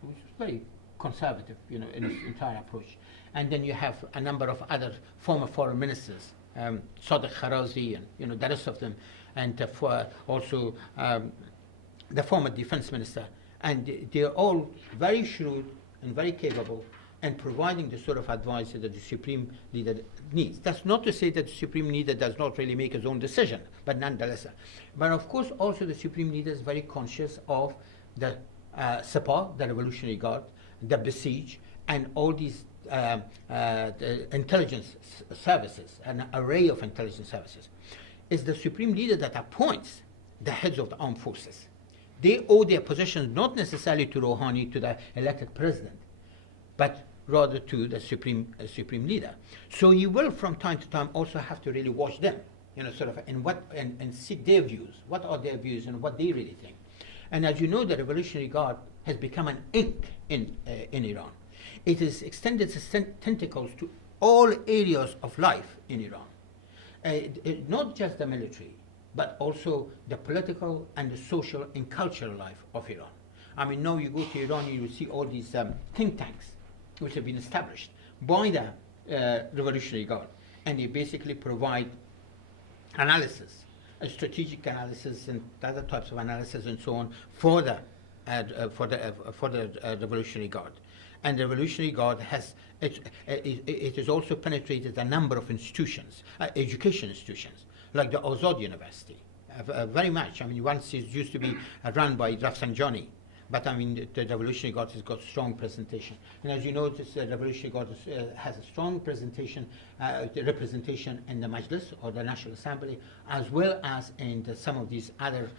who's very conservative, in its entire approach. And then you have a number of other former foreign ministers, Sadiq Kharazi and the rest of them, and for also the former defense minister. And they're all very shrewd and very capable and providing the sort of advice that the supreme leader needs. That's not to say that the supreme leader does not really make his own decision, but nonetheless. But of course, also the supreme leader is very conscious of the Sepah, the Revolutionary Guard, the Besiege, and all these the intelligence services, an array of intelligence services. It's the supreme leader that appoints the heads of the armed forces. They owe their positions not necessarily to Rouhani, to the elected president, but rather to the supreme leader. So you will, from time to time, also have to really watch them, and seek their views. What are their views and what they really think? And as you know, the Revolutionary Guard has become an ink in Iran. It has extended its tentacles to all areas of life in Iran. Not just the military, but also the political and the social and cultural life of Iran. I mean, now you go to Iran, you will see all these think tanks which have been established by the Revolutionary Guard, and they basically provide analysis, strategic analysis, and other types of analysis, and so on for the Revolutionary Guard. And the Revolutionary Guard has it has also penetrated a number of institutions, education institutions, like the Azad University, very much. I mean, once it used to be run by Rafsanjani, but I mean, the Revolutionary Guard has got strong presentation. And as you know, this Revolutionary Guard has a strong representation in the Majlis, or the National Assembly, as well as in some of these other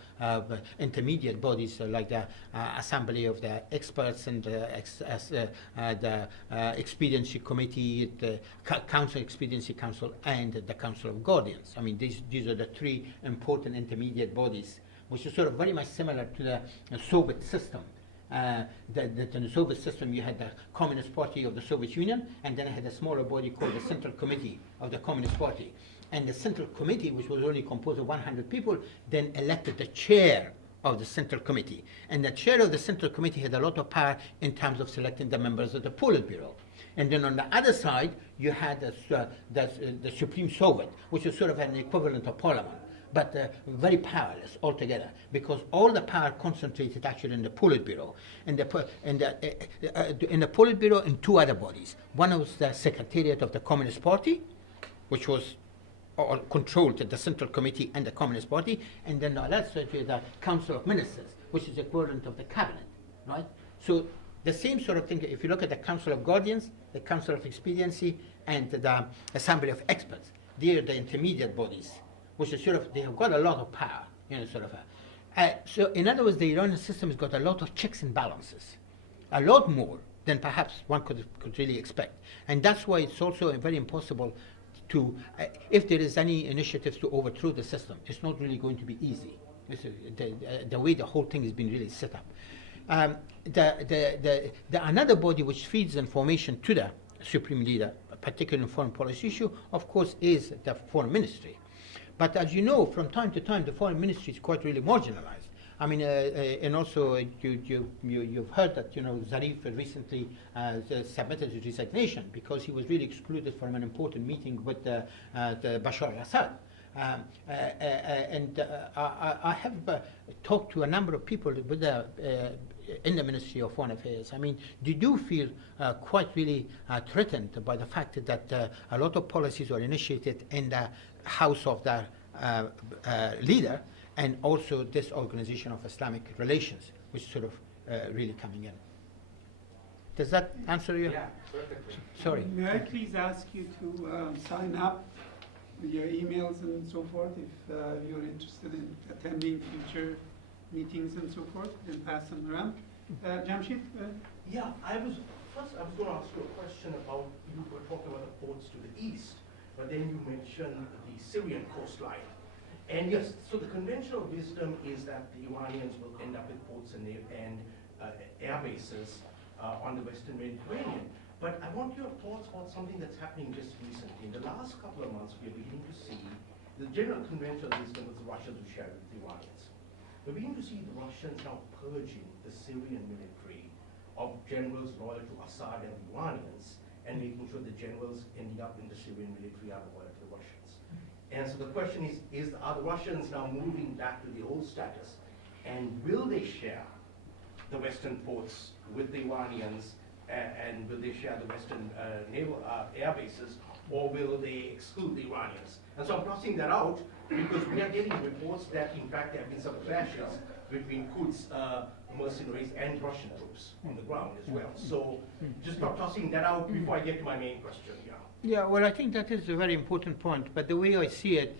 intermediate bodies, like the Assembly of the Experts and the Expediency Committee, the Expediency Council, and the Council of Guardians. I mean, these are the three important intermediate bodies, which is sort of very much similar to the Soviet system. In the Soviet system, you had the Communist Party of the Soviet Union, and then it had a smaller body called the Central Committee of the Communist Party. And the Central Committee, which was only composed of 100 people, then elected the chair of the Central Committee. And the chair of the Central Committee had a lot of power in terms of selecting the members of the Politburo. And then on the other side, you had the Supreme Soviet, which is sort of an equivalent of parliament, but very powerless altogether, because all the power concentrated actually in the Politburo, in the Politburo and two other bodies. One was the Secretariat of the Communist Party, which was controlled the Central Committee and the Communist Party, and then the other side, the Council of Ministers, which is the equivalent of the cabinet, right? So the same sort of thing, if you look at the Council of Guardians, the Council of Expediency, and the Assembly of Experts, they are the intermediate bodies, which is sort of, they have got a lot of power, so in other words, the Iranian system has got a lot of checks and balances, a lot more than perhaps one could really expect. And that's why it's also very impossible to, if there is any initiatives to overthrow the system, it's not really going to be easy. The way the whole thing has been really set up. Another body which feeds information to the supreme leader, particularly in foreign policy issue, of course, is the foreign ministry. But as you know, from time to time, the foreign ministry is quite really marginalized. I mean, and also you've heard that Zarif recently submitted his resignation because he was really excluded from an important meeting with the Bashar al-Assad. I have talked to a number of people with in the Ministry of Foreign Affairs. I mean, they do feel quite really threatened by the fact that a lot of policies are initiated in the house of the leader, and also this Organization of Islamic Relations, which is sort of really coming in. Does that answer you? Yeah, perfectly. Sorry. May I please ask you to sign up with your emails and so forth if you're interested in attending future meetings and so forth, and pass them around. Jamshid? Yeah, I was going to ask you a question about, you were talking about the ports to the east, but then you mentioned the Syrian coastline. And yes, so the conventional wisdom is that the Iranians will end up with ports and air bases on the Western Mediterranean. But I want your thoughts on something that's happening just recently. In the last couple of months, we're beginning to see the general conventional wisdom was the Russians who shared with the Iranians. We're beginning to see the Russians now purging the Syrian military of generals loyal to Assad and the Iranians, and making sure the generals ending up in the Syrian military are loyal to the Russians. And so the question is are the Russians now moving back to the old status, and will they share the Western ports with the Iranians, and will they share the Western naval air bases, or will they exclude the Iranians? And so I'm tossing that out because we are getting reports that in fact there have been some clashes between Quds mercenaries and Russian troops on the ground as well. So just not tossing that out before I get to my main question. Yeah, well, I think that is a very important point, but the way I see it,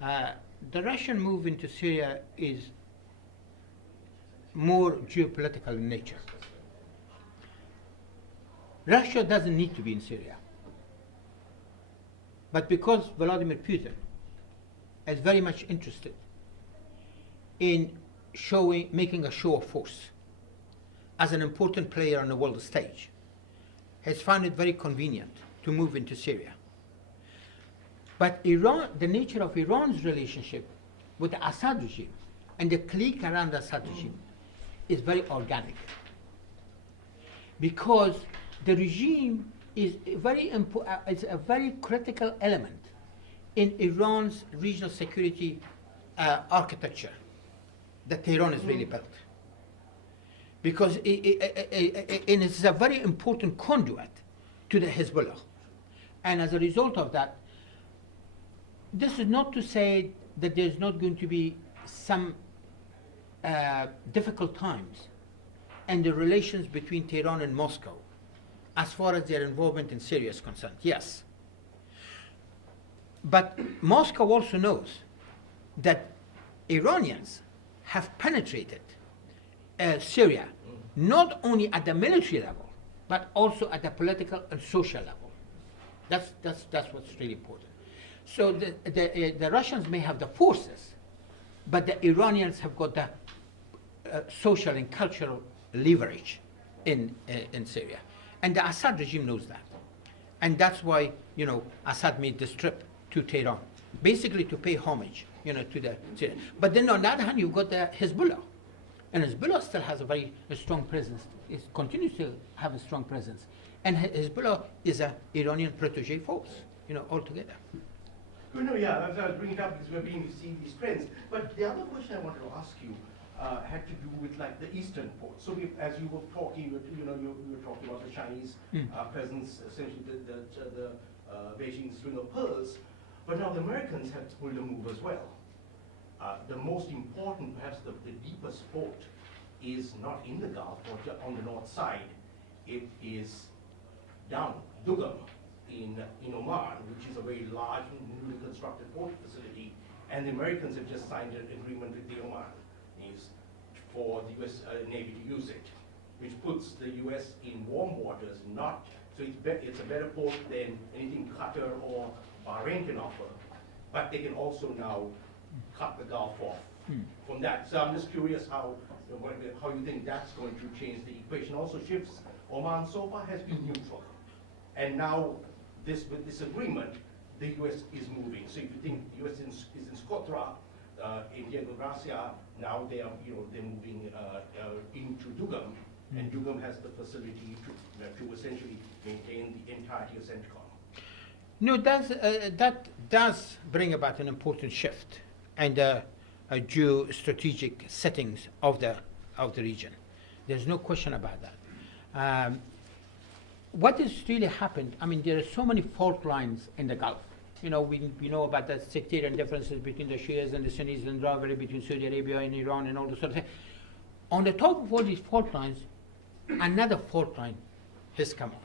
the Russian move into Syria is more geopolitical in nature. Russia doesn't need to be in Syria. But because Vladimir Putin is very much interested in making a show of force as an important player on the world stage, has found it very convenient to move into Syria. But Iran, the nature of Iran's relationship with the Assad regime and the clique around the Assad regime is very organic. Because the regime is it's a very critical element in Iran's regional security architecture that Tehran has really built. Because it's a very important conduit to the Hezbollah. And as a result of that, this is not to say that there's not going to be some difficult times in the relations between Tehran and Moscow as far as their involvement in Syria is concerned, yes. But Moscow also knows that Iranians have penetrated Syria, not only at the military level, but also at the political and social level. That's what's really important. So the Russians may have the forces, but the Iranians have got the social and cultural leverage in Syria. And the Assad regime knows that. And that's why, Assad made this trip to Tehran, basically to pay homage, to the Syria. But then on the other hand, you've got the Hezbollah. And Hezbollah still has a strong presence. It continues to have a strong presence. And Hezbollah is an Iranian protege force, altogether. Yeah, I was bringing it up because we're beginning to see these trends. But the other question I wanted to ask you had to do with like the eastern ports. So as you were talking, you were talking about the Chinese presence, essentially the Beijing string of pearls. But now the Americans have pulled a move as well. The most important, perhaps the deepest port, is not in the Gulf or on the north side. It is down Dugam in Oman, which is a very large, newly constructed port facility. And the Americans have just signed an agreement with the Omanis for the U.S. Navy to use it, which puts the U.S. in warm waters, so it's a better port than anything Qatar or Bahrain can offer. But they can also now cut the Gulf off from that. So I'm just curious how you think that's going to change the equation. Also shifts, Oman so far has been neutral. And now with this agreement, the U.S. is moving. So if you think the U.S. is in Socotra, in Diego Garcia, now they're moving into Dugam, and Dugam has the facility to essentially maintain the entirety of CENTCOM. No, that does bring about an important shift and a geostrategic settings of the region. There's no question about that. What has really happened? I mean, there are so many fault lines in the Gulf. We know about the sectarian differences between the Shias and the Sunnis and rivalry between Saudi Arabia and Iran and all those sort of things. On the top of all these fault lines, another fault line has come up,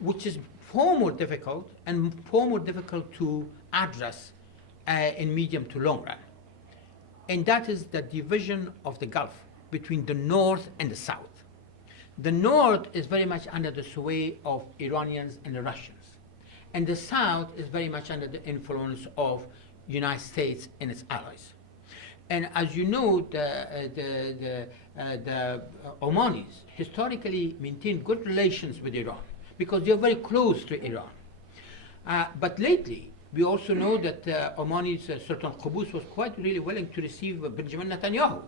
which is far more difficult to address in medium to long run. And that is the division of the Gulf between the north and the south. The north is very much under the sway of Iranians and the Russians. And the south is very much under the influence of United States and its allies. And as you know, the Omanis historically maintained good relations with Iran because they're very close to Iran. But lately, we also know that Omanis, Sultan Qaboos was quite really willing to receive Benjamin Netanyahu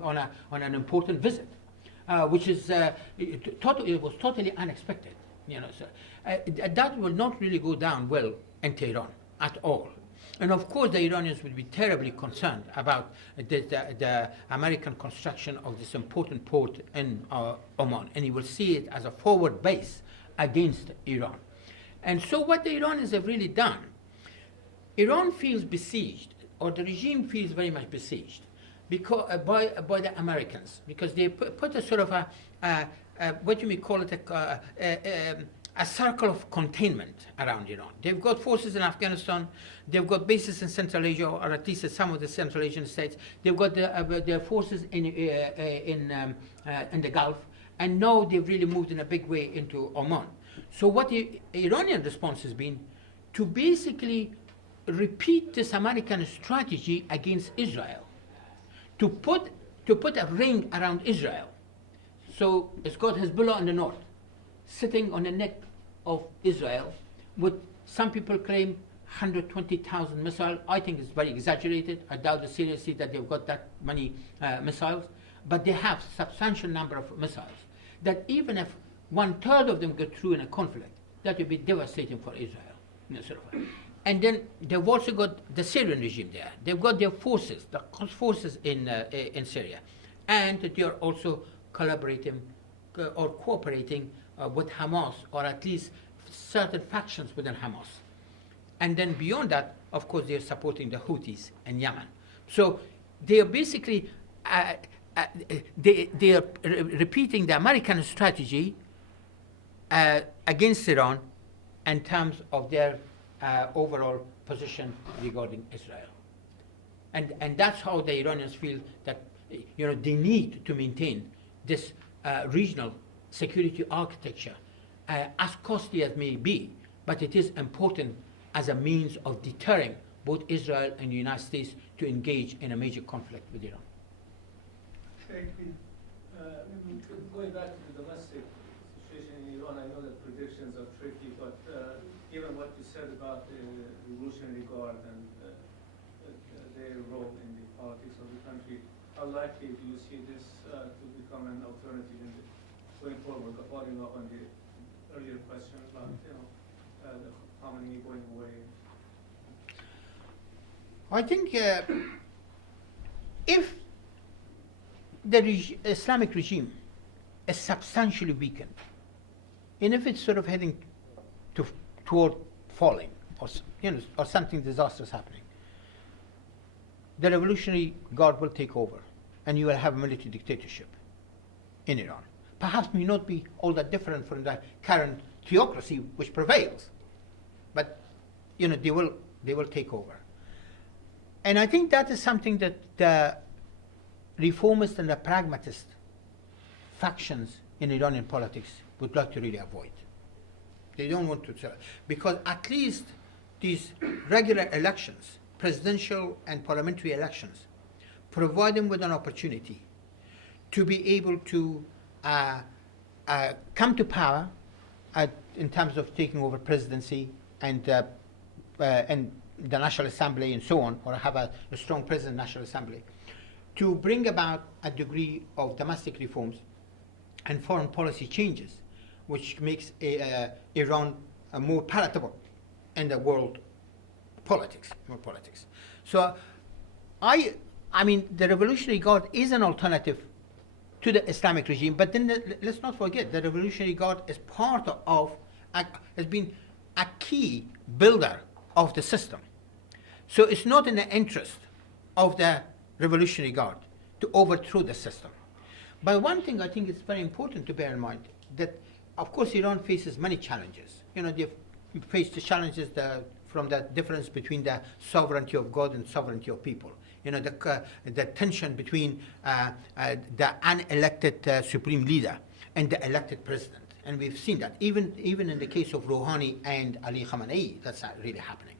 on an important visit, which is it was totally unexpected. That will not really go down well in Tehran at all. And of course, the Iranians would be terribly concerned about the American construction of this important port in Oman, and you will see it as a forward base against Iran. And so what the Iranians have really done, Iran feels besieged, or the regime feels very much besieged, because by the Americans, because they put a sort of what you may call it, a circle of containment around Iran. They've got forces in Afghanistan, they've got bases in Central Asia, or at least in some of the Central Asian states. They've got their forces in the Gulf, and now they've really moved in a big way into Oman. So what the Iranian response has been to basically repeat this American strategy against Israel, to put a ring around Israel. So it's got Hezbollah in the north, sitting on the neck of Israel, with some people claim 120,000 missiles. I think it's very exaggerated. I doubt seriously that they've got that many missiles, but they have substantial number of missiles that even if 1/3 of them get through in a conflict, that would be devastating for Israel. And then they've also got the Syrian regime there. They've got their forces, the forces in Syria, and they are also collaborating or cooperating with Hamas, or at least certain factions within Hamas. And then beyond that, of course, they're supporting the Houthis in Yemen. So they are basically they are repeating the American strategy against Iran in terms of their overall position regarding Israel. And that's how the Iranians feel that they need to maintain this regional security architecture, as costly as may be, but it is important as a means of deterring both Israel and the United States to engage in a major conflict with Iran. Going back to the domestic situation in Iran, I know that predictions are tricky, but given what you said about the Revolutionary Guard and their role in the politics of the country, how likely do you see this to become an alternative in going forward, following up on the earlier question about the Khamenei going away? I think if the Islamic regime is substantially weakened, and if it's sort of heading toward falling, or something disastrous happening, the Revolutionary Guard will take over, and you will have a military dictatorship in Iran. Perhaps may not be all that different from the current theocracy which prevails, but they will take over. And I think that is something that the reformist and the pragmatist factions in Iranian politics would like to really avoid. They don't want to, because at least these regular elections, presidential and parliamentary elections, provide them with an opportunity to be able to come to power in terms of taking over presidency and the National Assembly and so on, or have a strong president of the National Assembly, to bring about a degree of domestic reforms and foreign policy changes, which makes Iran more palatable in the world politics, more politics. So I mean, the Revolutionary Guard is an alternative to the Islamic regime, but then let's not forget, the Revolutionary Guard is part of, has been a key builder of the system. So it's not in the interest of the Revolutionary Guard to overthrow the system. But one thing I think is very important to bear in mind, that of course Iran faces many challenges. They've faced the challenges from the difference between the sovereignty of God and sovereignty of people. The tension between the unelected supreme leader and the elected president. And we've seen that, even in the case of Rouhani and Ali Khamenei, that's not really happening.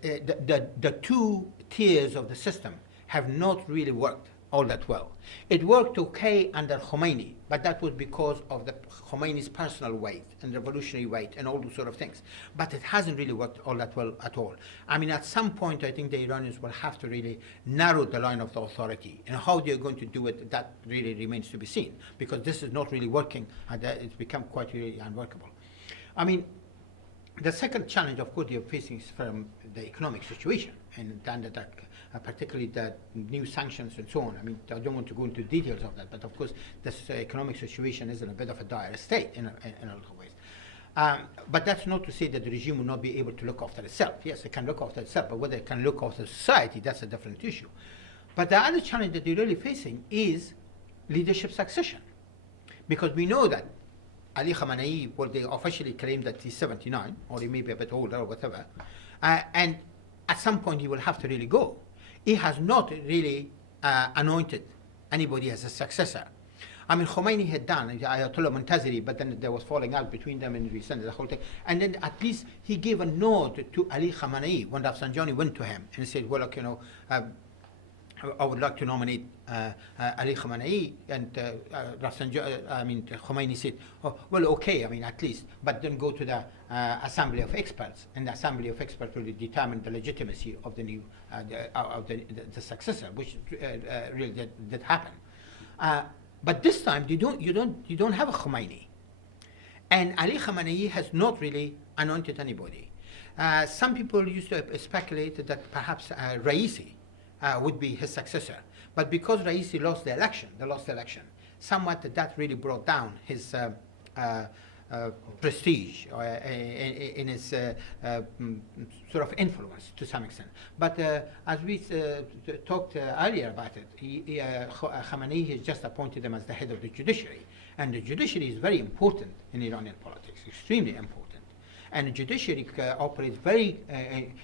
The two tiers of the system have not really worked all that well. It worked okay under Khomeini, but that was because of the Khomeini's personal weight and revolutionary weight and all those sort of things. But it hasn't really worked all that well at all. I mean, at some point, I think the Iranians will have to really narrow the line of the authority. And how they're going to do it, that really remains to be seen, because this is not really working, and it's become quite really unworkable. I mean, the second challenge, of course, you're facing is from the economic situation, and particularly the new sanctions and so on. I mean, I don't want to go into details of that, but of course, this economic situation is in a bit of a dire state in a lot of ways. But that's not to say that the regime will not be able to look after itself. Yes, it can look after itself, but whether it can look after society, that's a different issue. But the other challenge that they're really facing is leadership succession, because we know that Ali Khamenei, well, they officially claim that he's 79, or he may be a bit older or whatever, and at some point he will have to really go. He has not really anointed anybody as a successor. I mean, Khomeini had done Ayatollah Montazeri, but then there was falling out between them and rescinded the whole thing. And then at least he gave a nod to Ali Khamenei when Rafsanjani went to him and said, well, look, you know, I would like to nominate Ali Khamenei, and Khomeini said, oh, well, okay, I mean, at least, but then go to the Assembly of Experts, and the Assembly of Experts will determine the legitimacy of the new, the successor, which really did happen. But this time, you don't have a Khomeini, and Ali Khamenei has not really anointed anybody. Some people used to speculate that perhaps Raisi would be his successor. But because Raisi lost the election, somewhat that really brought down his prestige in his sort of influence to some extent. But as we talked earlier about it, Khamenei has just appointed him as the head of the judiciary. And the judiciary is very important in Iranian politics, extremely important. And the judiciary operates very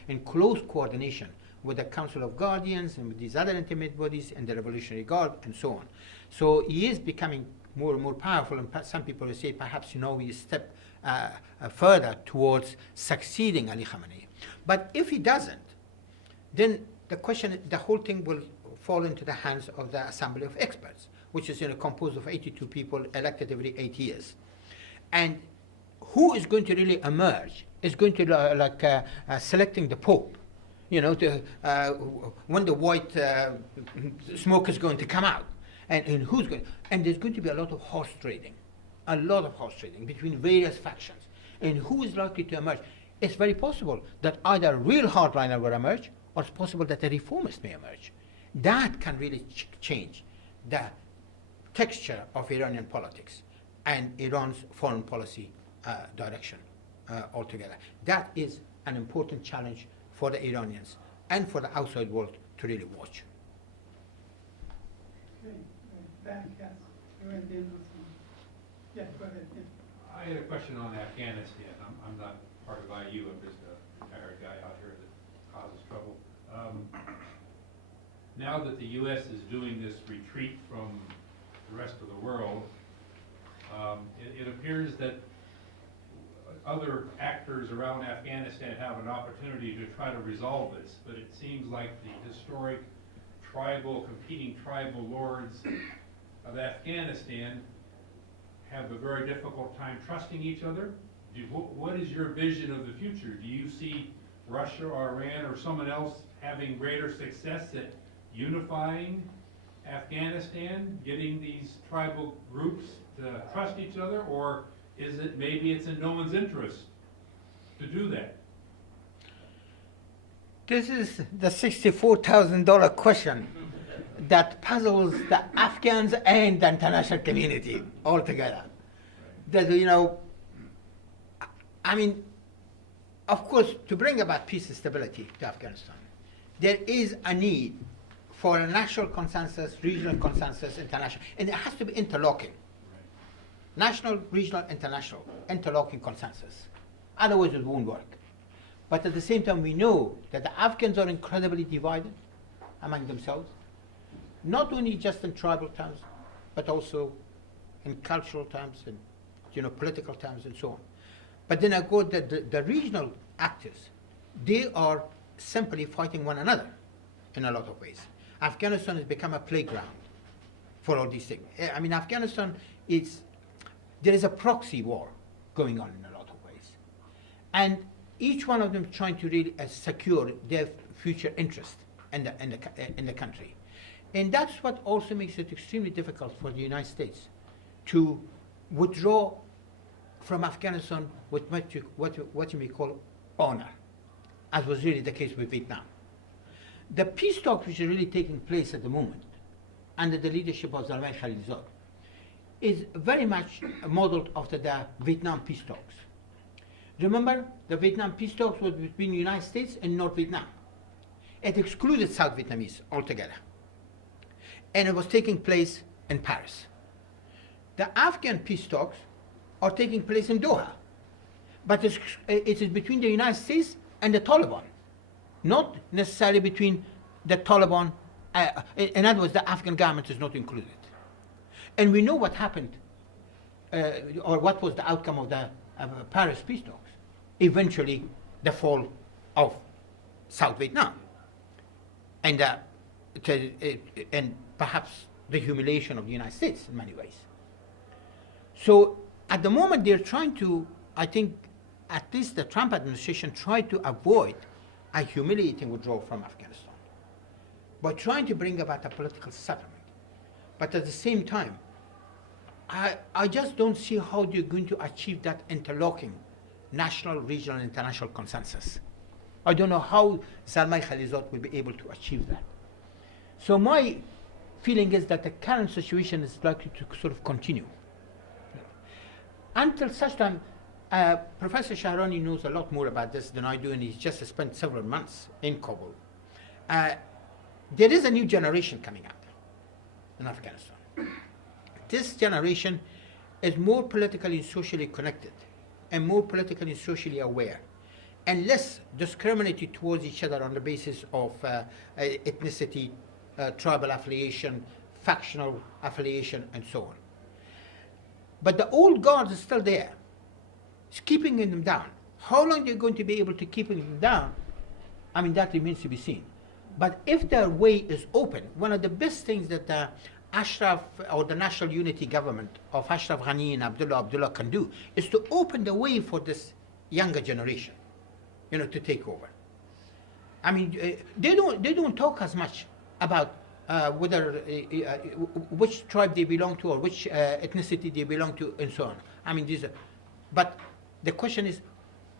in close coordination with the Council of Guardians and with these other intermediate bodies and the Revolutionary Guard and so on. So he is becoming more and more powerful, and some people will say perhaps, you know, we step further towards succeeding Ali Khamenei. But if he doesn't, then the whole thing will fall into the hands of the Assembly of Experts, which is composed of 82 people elected every 8 years. And who is going to really emerge is going to selecting the Pope. You know, when the white smoke is going to come out, and who's going, and there's going to be a lot of horse trading between various factions, and who is likely to emerge. It's very possible that either a real hardliner will emerge, or it's possible that a reformist may emerge. That can really change the texture of Iranian politics and Iran's foreign policy direction altogether. That is an important challenge for the Iranians and for the outside world to really watch. Okay, back, yes. You went in with some. Yeah, go ahead. Yeah. I had a question on Afghanistan. I'm not part of IU. I'm just a retired guy out here that causes trouble. Now that the U.S. is doing this retreat from the rest of the world, it appears that other actors around Afghanistan have an opportunity to try to resolve this, but it seems like the historic competing tribal lords of Afghanistan have a very difficult time trusting each other. What is your vision of the future? Do you see Russia or Iran or someone else having greater success at unifying Afghanistan, getting these tribal groups to trust each other, or is it maybe it's in no one's interest to do that? This is the $64,000 question that puzzles the Afghans and the international community altogether. That, you know, I mean, of course, to bring about peace and stability to Afghanistan, there is a need for a national consensus, regional consensus, international, and it has to be interlocking. National, regional, international, interlocking consensus. Otherwise it won't work. But at the same time, we know that the Afghans are incredibly divided among themselves, not only just in tribal terms, but also in cultural terms and political terms and so on. But then I go that the regional actors, they are simply fighting one another in a lot of ways. Afghanistan has become a playground for all these things. I mean, Afghanistan there is a proxy war going on in a lot of ways. And each one of them trying to really secure their future interest in the country. And that's what also makes it extremely difficult for the United States to withdraw from Afghanistan with what you may call honor, as was really the case with Vietnam. The peace talks which are really taking place at the moment under the leadership of Zalmay Khalilzad is very much modeled after the Vietnam peace talks. Remember, the Vietnam peace talks was between the United States and North Vietnam. It excluded South Vietnamese altogether. And it was taking place in Paris. The Afghan peace talks are taking place in Doha. But it is between the United States and the Taliban, not necessarily between the Taliban. In other words, the Afghan government is not included. And we know what happened, or what was the outcome of the Paris peace talks. Eventually, the fall of South Vietnam. And perhaps the humiliation of the United States in many ways. So at the moment, they're trying to, I think, at least the Trump administration tried to avoid a humiliating withdrawal from Afghanistan by trying to bring about a political settlement. But at the same time, I just don't see how they're going to achieve that interlocking national, regional, and international consensus. I don't know how Zalmay Khalilzad will be able to achieve that. So my feeling is that the current situation is likely to sort of continue. Until such time, Professor Shahrani knows a lot more about this than I do, and he's just spent several months in Kabul. There is a new generation coming up in Afghanistan. This generation is more politically and socially connected, and more politically and socially aware, and less discriminating towards each other on the basis of ethnicity, tribal affiliation, factional affiliation, and so on. But the old guard is still there. It's keeping them down. How long they're going to be able to keep them down, I mean, that remains to be seen. But if their way is open, one of the best things that Ashraf, or the national unity government of Ashraf Ghani and Abdullah can do is to open the way for this younger generation, to take over. I mean, they don't talk as much about whether which tribe they belong to or which ethnicity they belong to, and so on. I mean, but the question is,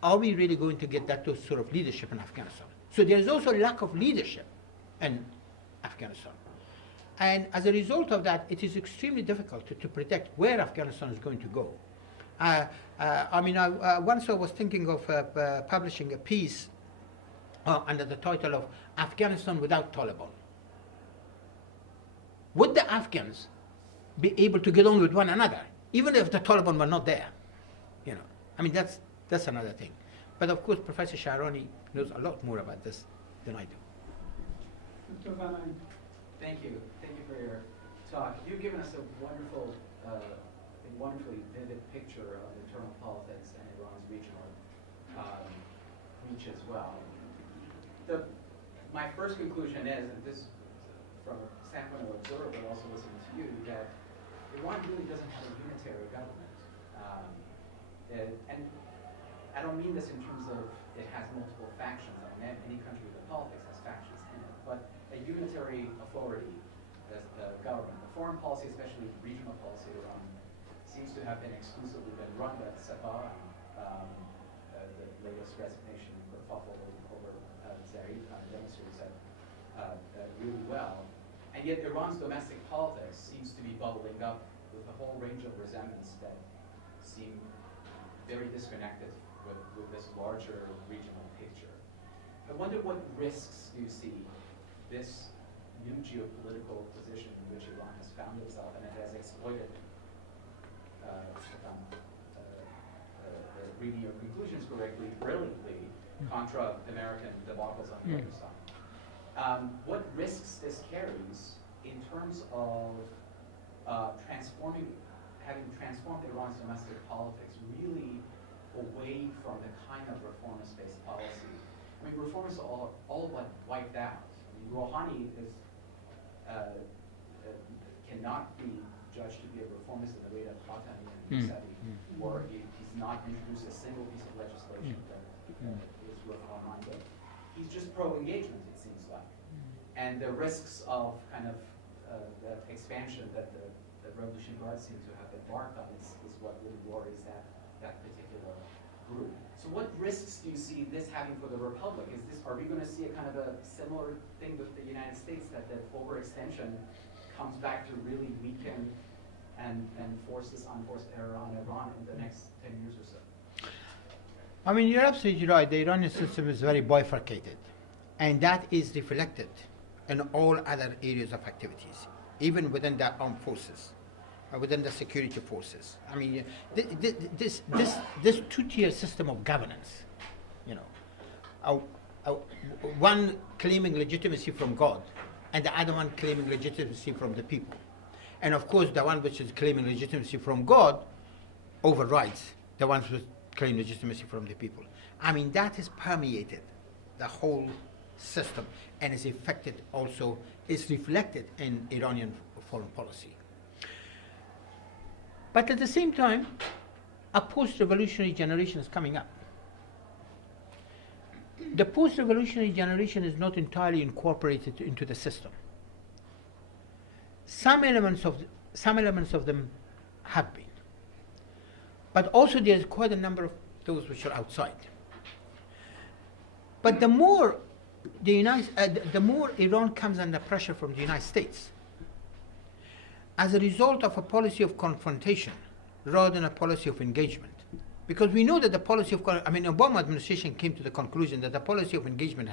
are we really going to get that sort of leadership in Afghanistan? So there is also a lack of leadership in Afghanistan. And as a result of that, it is extremely difficult to predict where Afghanistan is going to go. Once I was thinking of publishing a piece under the title of Afghanistan Without Taliban. Would the Afghans be able to get on with one another, even if the Taliban were not there? I mean, that's another thing. But of course, Professor Shahrani knows a lot more about this than I do. Dr. Ghanem. Thank you. Thank you for your talk. You've given us a wonderfully vivid picture of internal politics and Iran's regional reach as well. My first conclusion is, and this from a standpoint of observer, but also listening to you, that Iran really doesn't have a unitary government. And I don't mean this in terms of it has multiple factions. I mean, any country with politics has factions in it. But a unitary authority as the government. The foreign policy, especially regional policy of Iran, seems to have been exclusively run by the Sabah. The latest resignation for Fafel over Zarif demonstrates that really well. And yet Iran's domestic politics seems to be bubbling up with a whole range of resentments that seem very disconnected with this larger regional picture. I wonder what risks do you see this new geopolitical position in which Iran has found itself, and it has exploited, reading your conclusions correctly, brilliantly, contra American debacles on the other side. What risks this carries in terms of having transformed Iran's domestic politics really away from the kind of reformist-based policy. I mean, reformists are all but wiped out. I mean, Rouhani is cannot be judged to be a reformist in the way that Khatami and Mousavi were. He's not introduced a single piece of legislation that is reform-minded. He's just pro-engagement, it seems like. And the risks of kind of that expansion that the Revolutionary Guard seem to have embarked on is what really worries that particular group. So what risks do you see this having for the Republic? Are we going to see a kind of a similar thing with the United States, that the overextension comes back to really weaken and force this unforced error on Iran in the next 10 years or so? I mean, you're absolutely right. The Iranian system is very bifurcated, and that is reflected in all other areas of activities, even within the armed forces, within the security forces. I mean, this two-tier system of governance, you know, one claiming legitimacy from God, and the other one claiming legitimacy from the people. And of course, the one which is claiming legitimacy from God overrides the ones who claim legitimacy from the people. I mean, that has permeated the whole system and is affected also, is reflected in Iranian foreign policy. But at the same time, a post-revolutionary generation is coming up. The post-revolutionary generation is not entirely incorporated into the system. Some elements of them have been, but also there is quite a number of those which are outside. But the more Iran comes under pressure from the United States, as a result of a policy of confrontation rather than a policy of engagement, because we know that the policy of, Obama administration came to the conclusion that the policy of engagement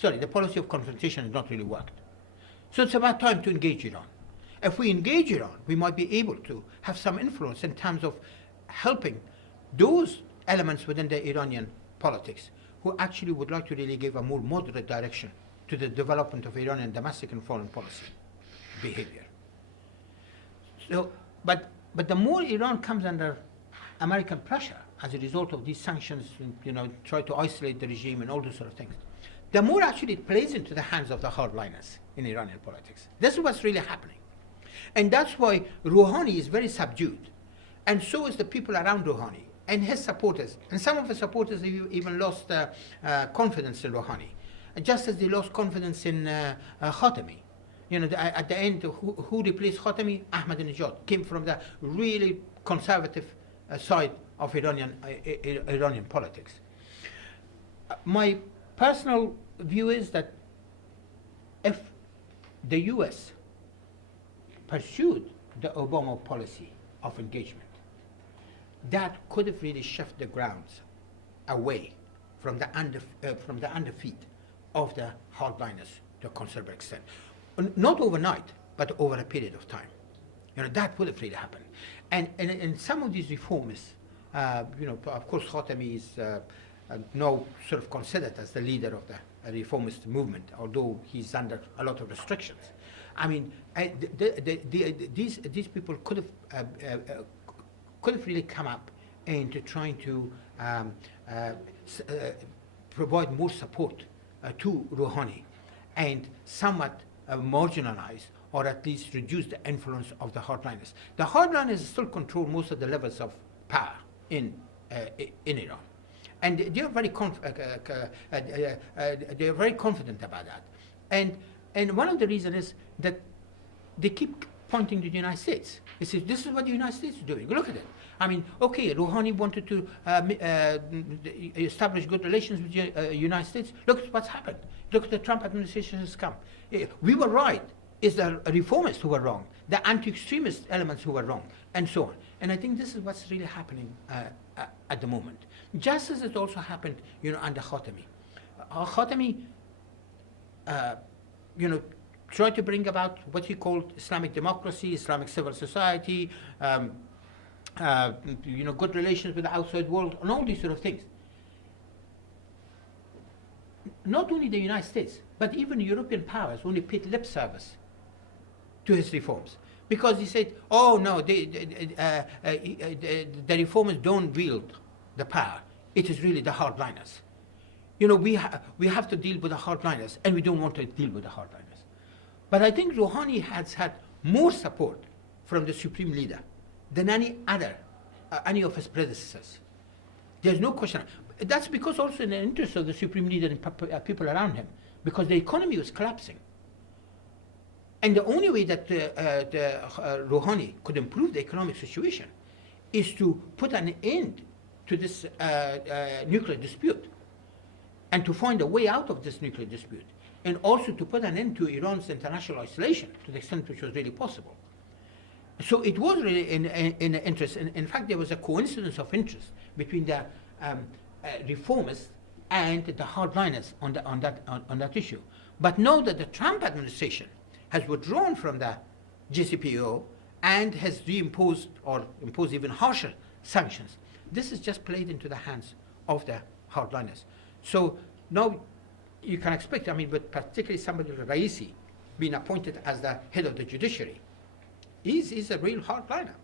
the policy of confrontation had not really worked. So it's about time to engage Iran. If we engage Iran, we might be able to have some influence in terms of helping those elements within the Iranian politics who actually would like to really give a more moderate direction to the development of Iranian domestic and foreign policy behavior. So, but the more Iran comes under American pressure as a result of these sanctions, try to isolate the regime and all those sort of things, the more actually it plays into the hands of the hardliners in Iranian politics. This is what's really happening. And that's why Rouhani is very subdued. And so is the people around Rouhani and his supporters. And some of the supporters even lost confidence in Rouhani, just as they lost confidence in Khatami. At the end, who replaced Khatami? Ahmadinejad came from the really conservative side of Iranian politics. My personal view is that if the US pursued the Obama policy of engagement, that could have really shifted the grounds away from the underfeet of the hardliners to a considerable extent. Not overnight, but over a period of time. That would have really happened. And some of these reformists, of course, Khatami is now sort of considered as the leader of the reformist movement, although he's under a lot of restrictions. I mean, these people could have really come up into trying to provide more support to Rouhani and somewhat marginalize or at least reduce the influence of the hardliners. The hardliners still control most of the levels of power in Iran, and they are very confident about that. And one of the reasons is that they keep pointing to the United States. They say, this is what the United States is doing. Look at it. I mean, okay, Rouhani wanted to establish good relations with the United States. Look at what's happened. Look at the Trump administration has come. We were right. It's the reformists who were wrong, the anti-extremist elements who were wrong, and so on. And I think this is what's really happening at the moment. Just as it also happened, under Khatami. Khatami, tried to bring about what he called Islamic democracy, Islamic civil society, good relations with the outside world, and all these sort of things. Not only the United States, but even European powers only paid lip service to his reforms, because he said, "Oh no, the reformers don't wield the power. It is really the hardliners. We have to deal with the hardliners, and we don't want to deal with the hardliners." But I think Rouhani has had more support from the supreme leader than any of his predecessors. There's no question. That's because also in the interest of the supreme leader and people around him, because the economy was collapsing. And the only way that Rouhani could improve the economic situation is to put an end to this nuclear dispute and to find a way out of this nuclear dispute, and also to put an end to Iran's international isolation to the extent which was really possible. So it was really in interest. In fact, there was a coincidence of interest between the reformists and the hardliners on that issue. But now that the Trump administration has withdrawn from the JCPOA and has reimposed or imposed even harsher sanctions, this is just played into the hands of the hardliners. So now you can expect, but particularly somebody like Raisi being appointed as the head of the judiciary, he's a real hardliner.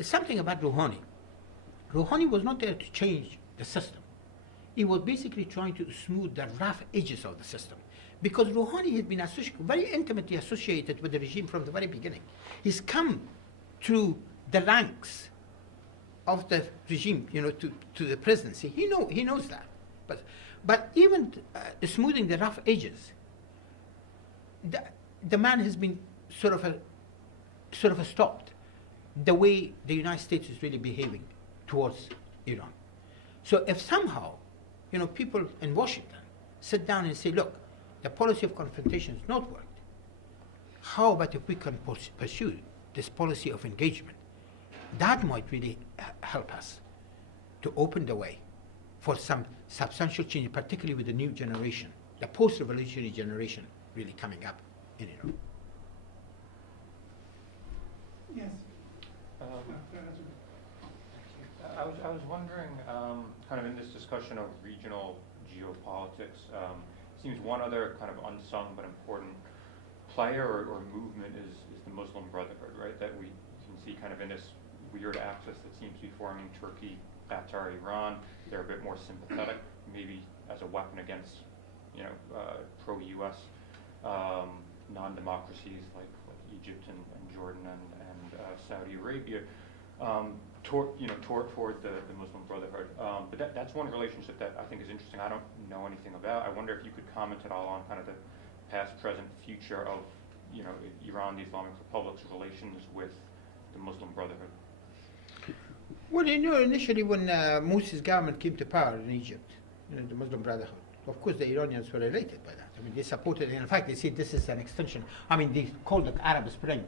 Something about Rouhani. Rouhani was not there to change the system. He was basically trying to smooth the rough edges of the system. Because Rouhani had been very intimately associated with the regime from the very beginning. He's come through the ranks of the regime, to the presidency. He knows that. But even smoothing the rough edges, the man has been sort of stopped the way the United States is really behaving towards Iran. So if somehow, people in Washington sit down and say, look, the policy of confrontation has not worked. How about if we can pursue this policy of engagement? That might really help us to open the way for some substantial change, particularly with the new generation, the post-revolutionary generation really coming up in Iran. Yes. I was wondering, kind of in this discussion of regional geopolitics, seems one other kind of unsung but important player or movement is the Muslim Brotherhood, right? That we can see kind of in this weird axis that seems to be forming Turkey, Qatar, Iran. They're a bit more sympathetic, maybe as a weapon against, pro-U.S. Non-democracies like Egypt and Jordan and Saudi Arabia. Toward the Muslim Brotherhood. But that's one relationship that I think is interesting. I don't know anything about. I wonder if you could comment at all on kind of the past, present, future of, Iran, the Islamic Republic's relations with the Muslim Brotherhood. Well, initially when Morsi's government came to power in Egypt, the Muslim Brotherhood, of course the Iranians were elated by that. They supported it. In fact, they said this is an extension. They called it Arab Spring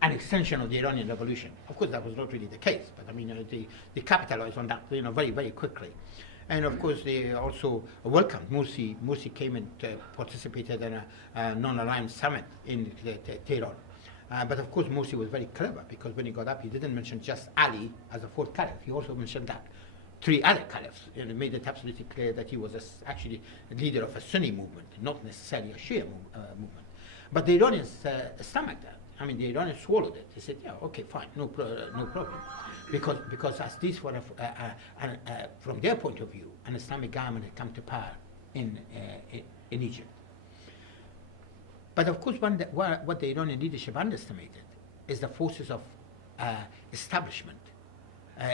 an extension of the Iranian Revolution. Of course, that was not really the case, but they capitalized on that, very, very quickly. And of course, they also welcomed Morsi. Morsi came and participated in a non-aligned summit in Tehran. But of course, Morsi was very clever, because when he got up, he didn't mention just Ali as a fourth caliph. He also mentioned that 3 other caliphs, and made it absolutely clear that he was actually a leader of a Sunni movement, not necessarily a Shia movement. But the Iranians stomached that. The Iranians swallowed it. They said, yeah, okay, fine, no problem. Because as this was, from their point of view, an Islamic government had come to power in Egypt. But of course, what the Iranian leadership underestimated is the forces of establishment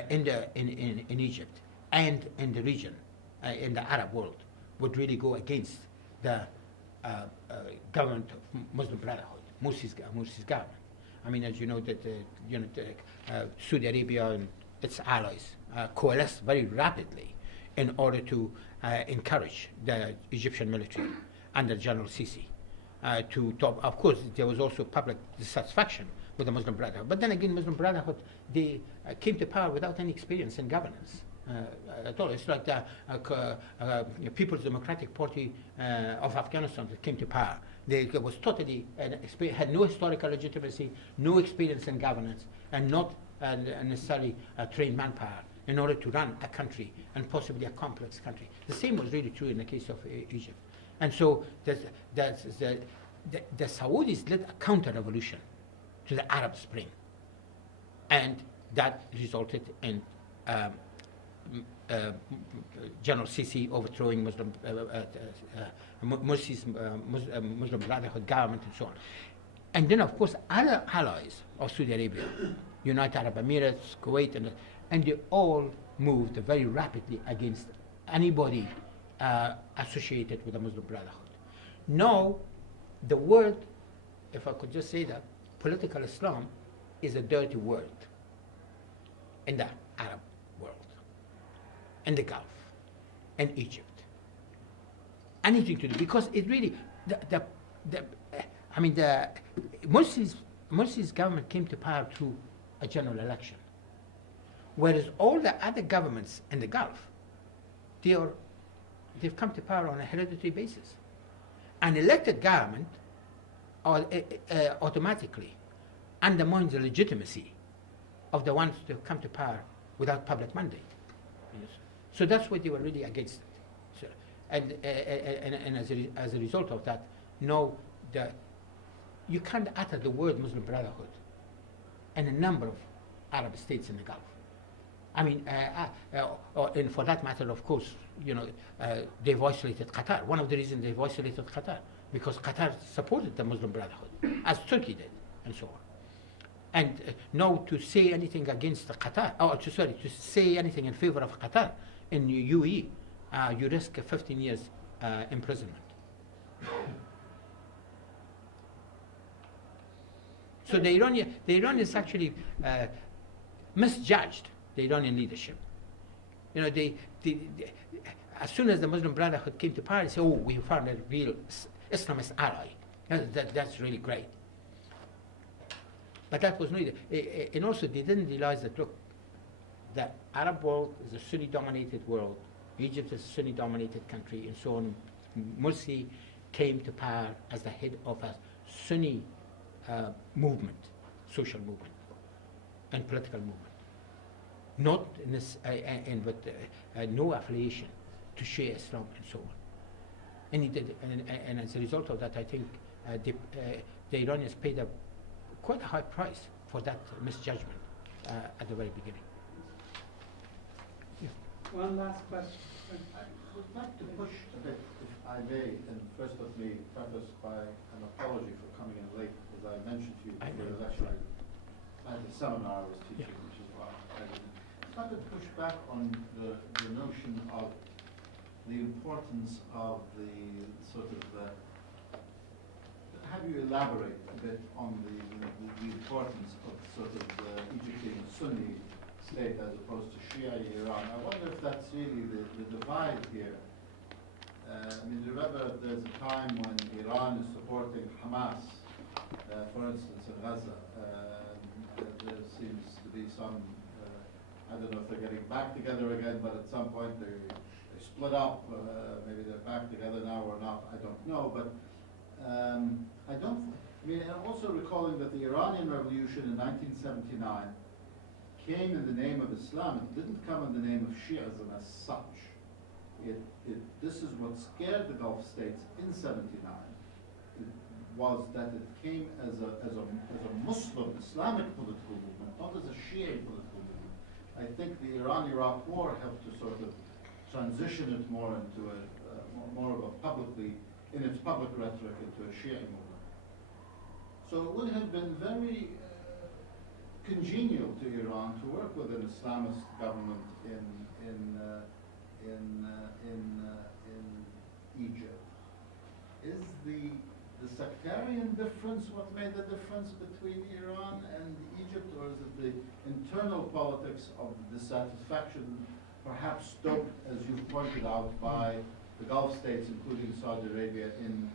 in Egypt and in the region, in the Arab world, would really go against the government of Muslim Brotherhood. Morsi's government. As you know, that Saudi Arabia and its allies coalesced very rapidly in order to encourage the Egyptian military under General Sisi. Of course, there was also public dissatisfaction with the Muslim Brotherhood. But then again, Muslim Brotherhood, they came to power without any experience in governance at all. It's like the People's Democratic Party of Afghanistan that came to power. They was totally had no historical legitimacy, no experience in governance, and not necessarily trained manpower in order to run a country, and possibly a complex country. The same was really true in the case of Egypt. And so the Saudis led a counter-revolution to the Arab Spring, and that resulted in General Sisi overthrowing Muslim Brotherhood government and so on. And then, of course, other allies of Saudi Arabia, United Arab Emirates, Kuwait, and they all moved very rapidly against anybody associated with the Muslim Brotherhood. Now, the word, if I could just say that, political Islam is a dirty word in the Arab world, in the Gulf, and Egypt. Anything to do, because it really, Morsi's government came to power through a general election, whereas all the other governments in the Gulf, they've come to power on a hereditary basis. An elected government automatically undermines the legitimacy of the ones to come to power without public mandate. Yes. So that's why they were really against it. So, and as a result of that, no, you can't utter the word Muslim Brotherhood in a number of Arab states in the Gulf. I mean, and for that matter, of course, they've isolated Qatar. One of the reasons they've isolated Qatar, because Qatar supported the Muslim Brotherhood, as Turkey did, and so on. And now to say anything against Qatar, to say anything in favor of Qatar in UAE, you risk 15 years imprisonment. So the Iranians actually misjudged the Iranian leadership. They as soon as the Muslim Brotherhood came to power, they said, "Oh, we found a real Islamist ally. That's really great." But that was not. And also, they didn't realize that. Look, the Arab world is a Sunni-dominated world. Egypt is a Sunni-dominated country, and so on. Morsi came to power as the head of a Sunni movement, social movement, and political movement. Not in this, and with no affiliation to Shia Islam and so on. And he did, and as a result of that, I think the Iranians paid quite a high price for that misjudgment at the very beginning. Yeah. One last question. I would like to push a bit, if I may, and first let me preface by an apology for coming in late. As I mentioned to you before the lecture, I had a seminar I was teaching, which is why I didn't. I wanted to push back on the notion of the importance of the sort of have you elaborate a bit on the importance of sort of Egypt being a Sunni state as opposed to Shia Iran? I wonder if that's really the divide here. I mean, remember there's a time when Iran is supporting Hamas, for instance, in Gaza. There seems to be some, I don't know if they're getting back together again, but at some point they split up. Maybe they're back together now or not, I don't know. But I'm also recalling that the Iranian Revolution in 1979 came in the name of Islam. It didn't come in the name of Shi'ism as such. This is what scared the Gulf states in '79. Was that it came as a Muslim Islamic political movement, not as a Shia political movement. I think the Iran-Iraq war helped to sort of transition it more into more of a publicly, in its public rhetoric, into a Shia movement. So it would have been very congenial to Iran to work with an Islamist government in Egypt. Is the sectarian difference what made the difference between Iran and Egypt, or is it the internal politics of dissatisfaction, perhaps stoked, as you've pointed out, by the Gulf states, including Saudi Arabia, in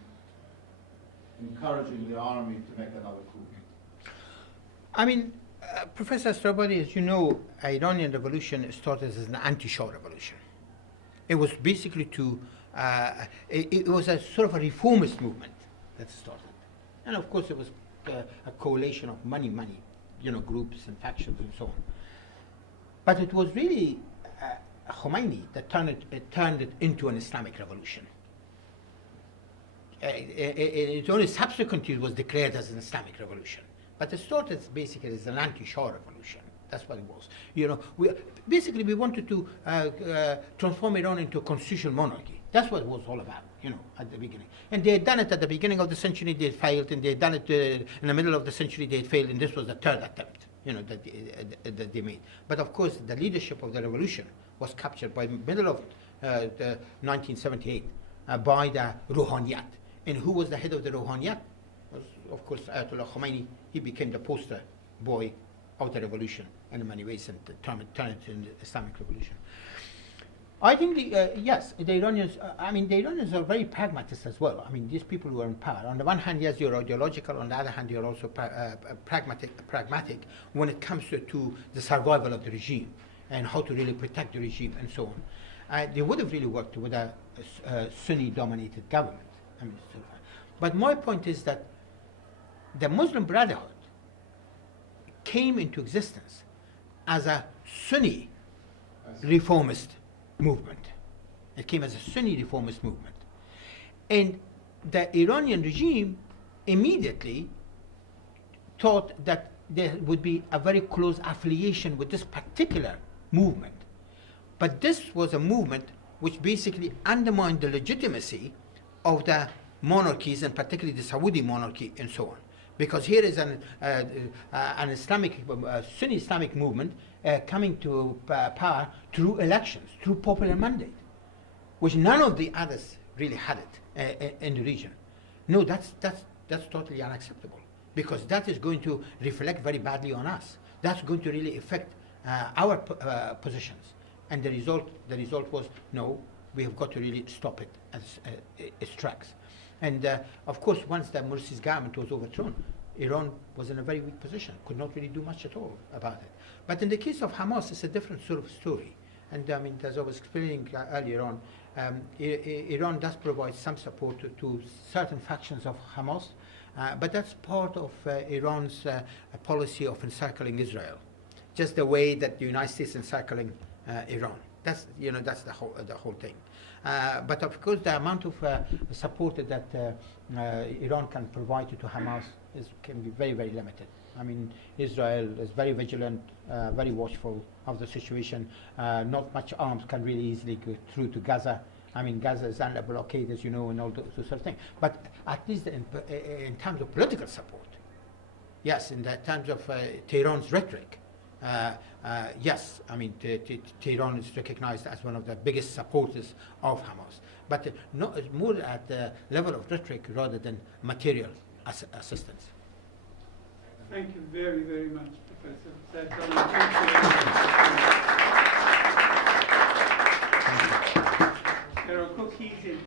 encouraging the army to make another coup? I mean, Professor Strabani, as you know, Iranian Revolution started as an anti-Shah revolution. It was basically it was a sort of a reformist movement that started. And of course it was a coalition of many, groups and factions and so on. But it was really Khomeini that turned it into an Islamic revolution. It only subsequently was declared as an Islamic revolution. But it started basically as an anti-Shah revolution. That's what it was. You know, basically we wanted to transform Iran into a constitutional monarchy. That's what it was all about, you know, at the beginning. And they had done it at the beginning of the century, they failed, and they had done it in the middle of the century, they had failed, and this was the third attempt, you know, that they made. But of course, the leadership of the revolution was captured by middle of 1978 by the Rouhaniyat. And who was the head of the Rouhaniyat? Was, of course, Ayatollah Khomeini. He became the poster boy of the revolution in many ways and turned it into the Islamic Revolution. I think, yes, the Iranians, the Iranians are very pragmatists as well. I mean, these people who are in power, on the one hand, yes, you're ideological, on the other hand, you're also pragmatic when it comes to the survival of the regime and how to really protect the regime and so on. They would have really worked with a Sunni-dominated government. But my point is that the Muslim Brotherhood came into existence as a Sunni reformist movement. It came as a Sunni reformist movement. And the Iranian regime immediately thought that there would be a very close affiliation with this particular movement. But this was a movement which basically undermined the legitimacy of the monarchies, and particularly the Saudi monarchy and so on. Because here is an Islamic, Sunni Islamic movement coming to power through elections, through popular mandate, which none of the others really had it in the region. No, that's totally unacceptable, because that is going to reflect very badly on us. That's going to really affect our positions. And the result was, no, we have got to really stop it as its tracks. And of course, once the Morsi's government was overthrown, Iran was in a very weak position, could not really do much at all about it. But in the case of Hamas, it's a different sort of story. And as I was explaining earlier on, Iran does provide some support to certain factions of Hamas, but that's part of Iran's policy of encircling Israel, just the way that the United States encircling Iran. That's the whole thing. But of course, the amount of support that Iran can provide to Hamas can be very, very limited. I mean, Israel is very vigilant, very watchful of the situation. Not much arms can really easily go through to Gaza. I mean, Gaza is under blockade, as you know, and all those sort of things. But at least in terms of political support, yes, in the terms of Tehran's rhetoric, yes, I mean, Tehran is recognized as one of the biggest supporters of Hamas. But more at the level of rhetoric rather than material assistance. Thank you very, very much, Professor Saikal. There are cookies in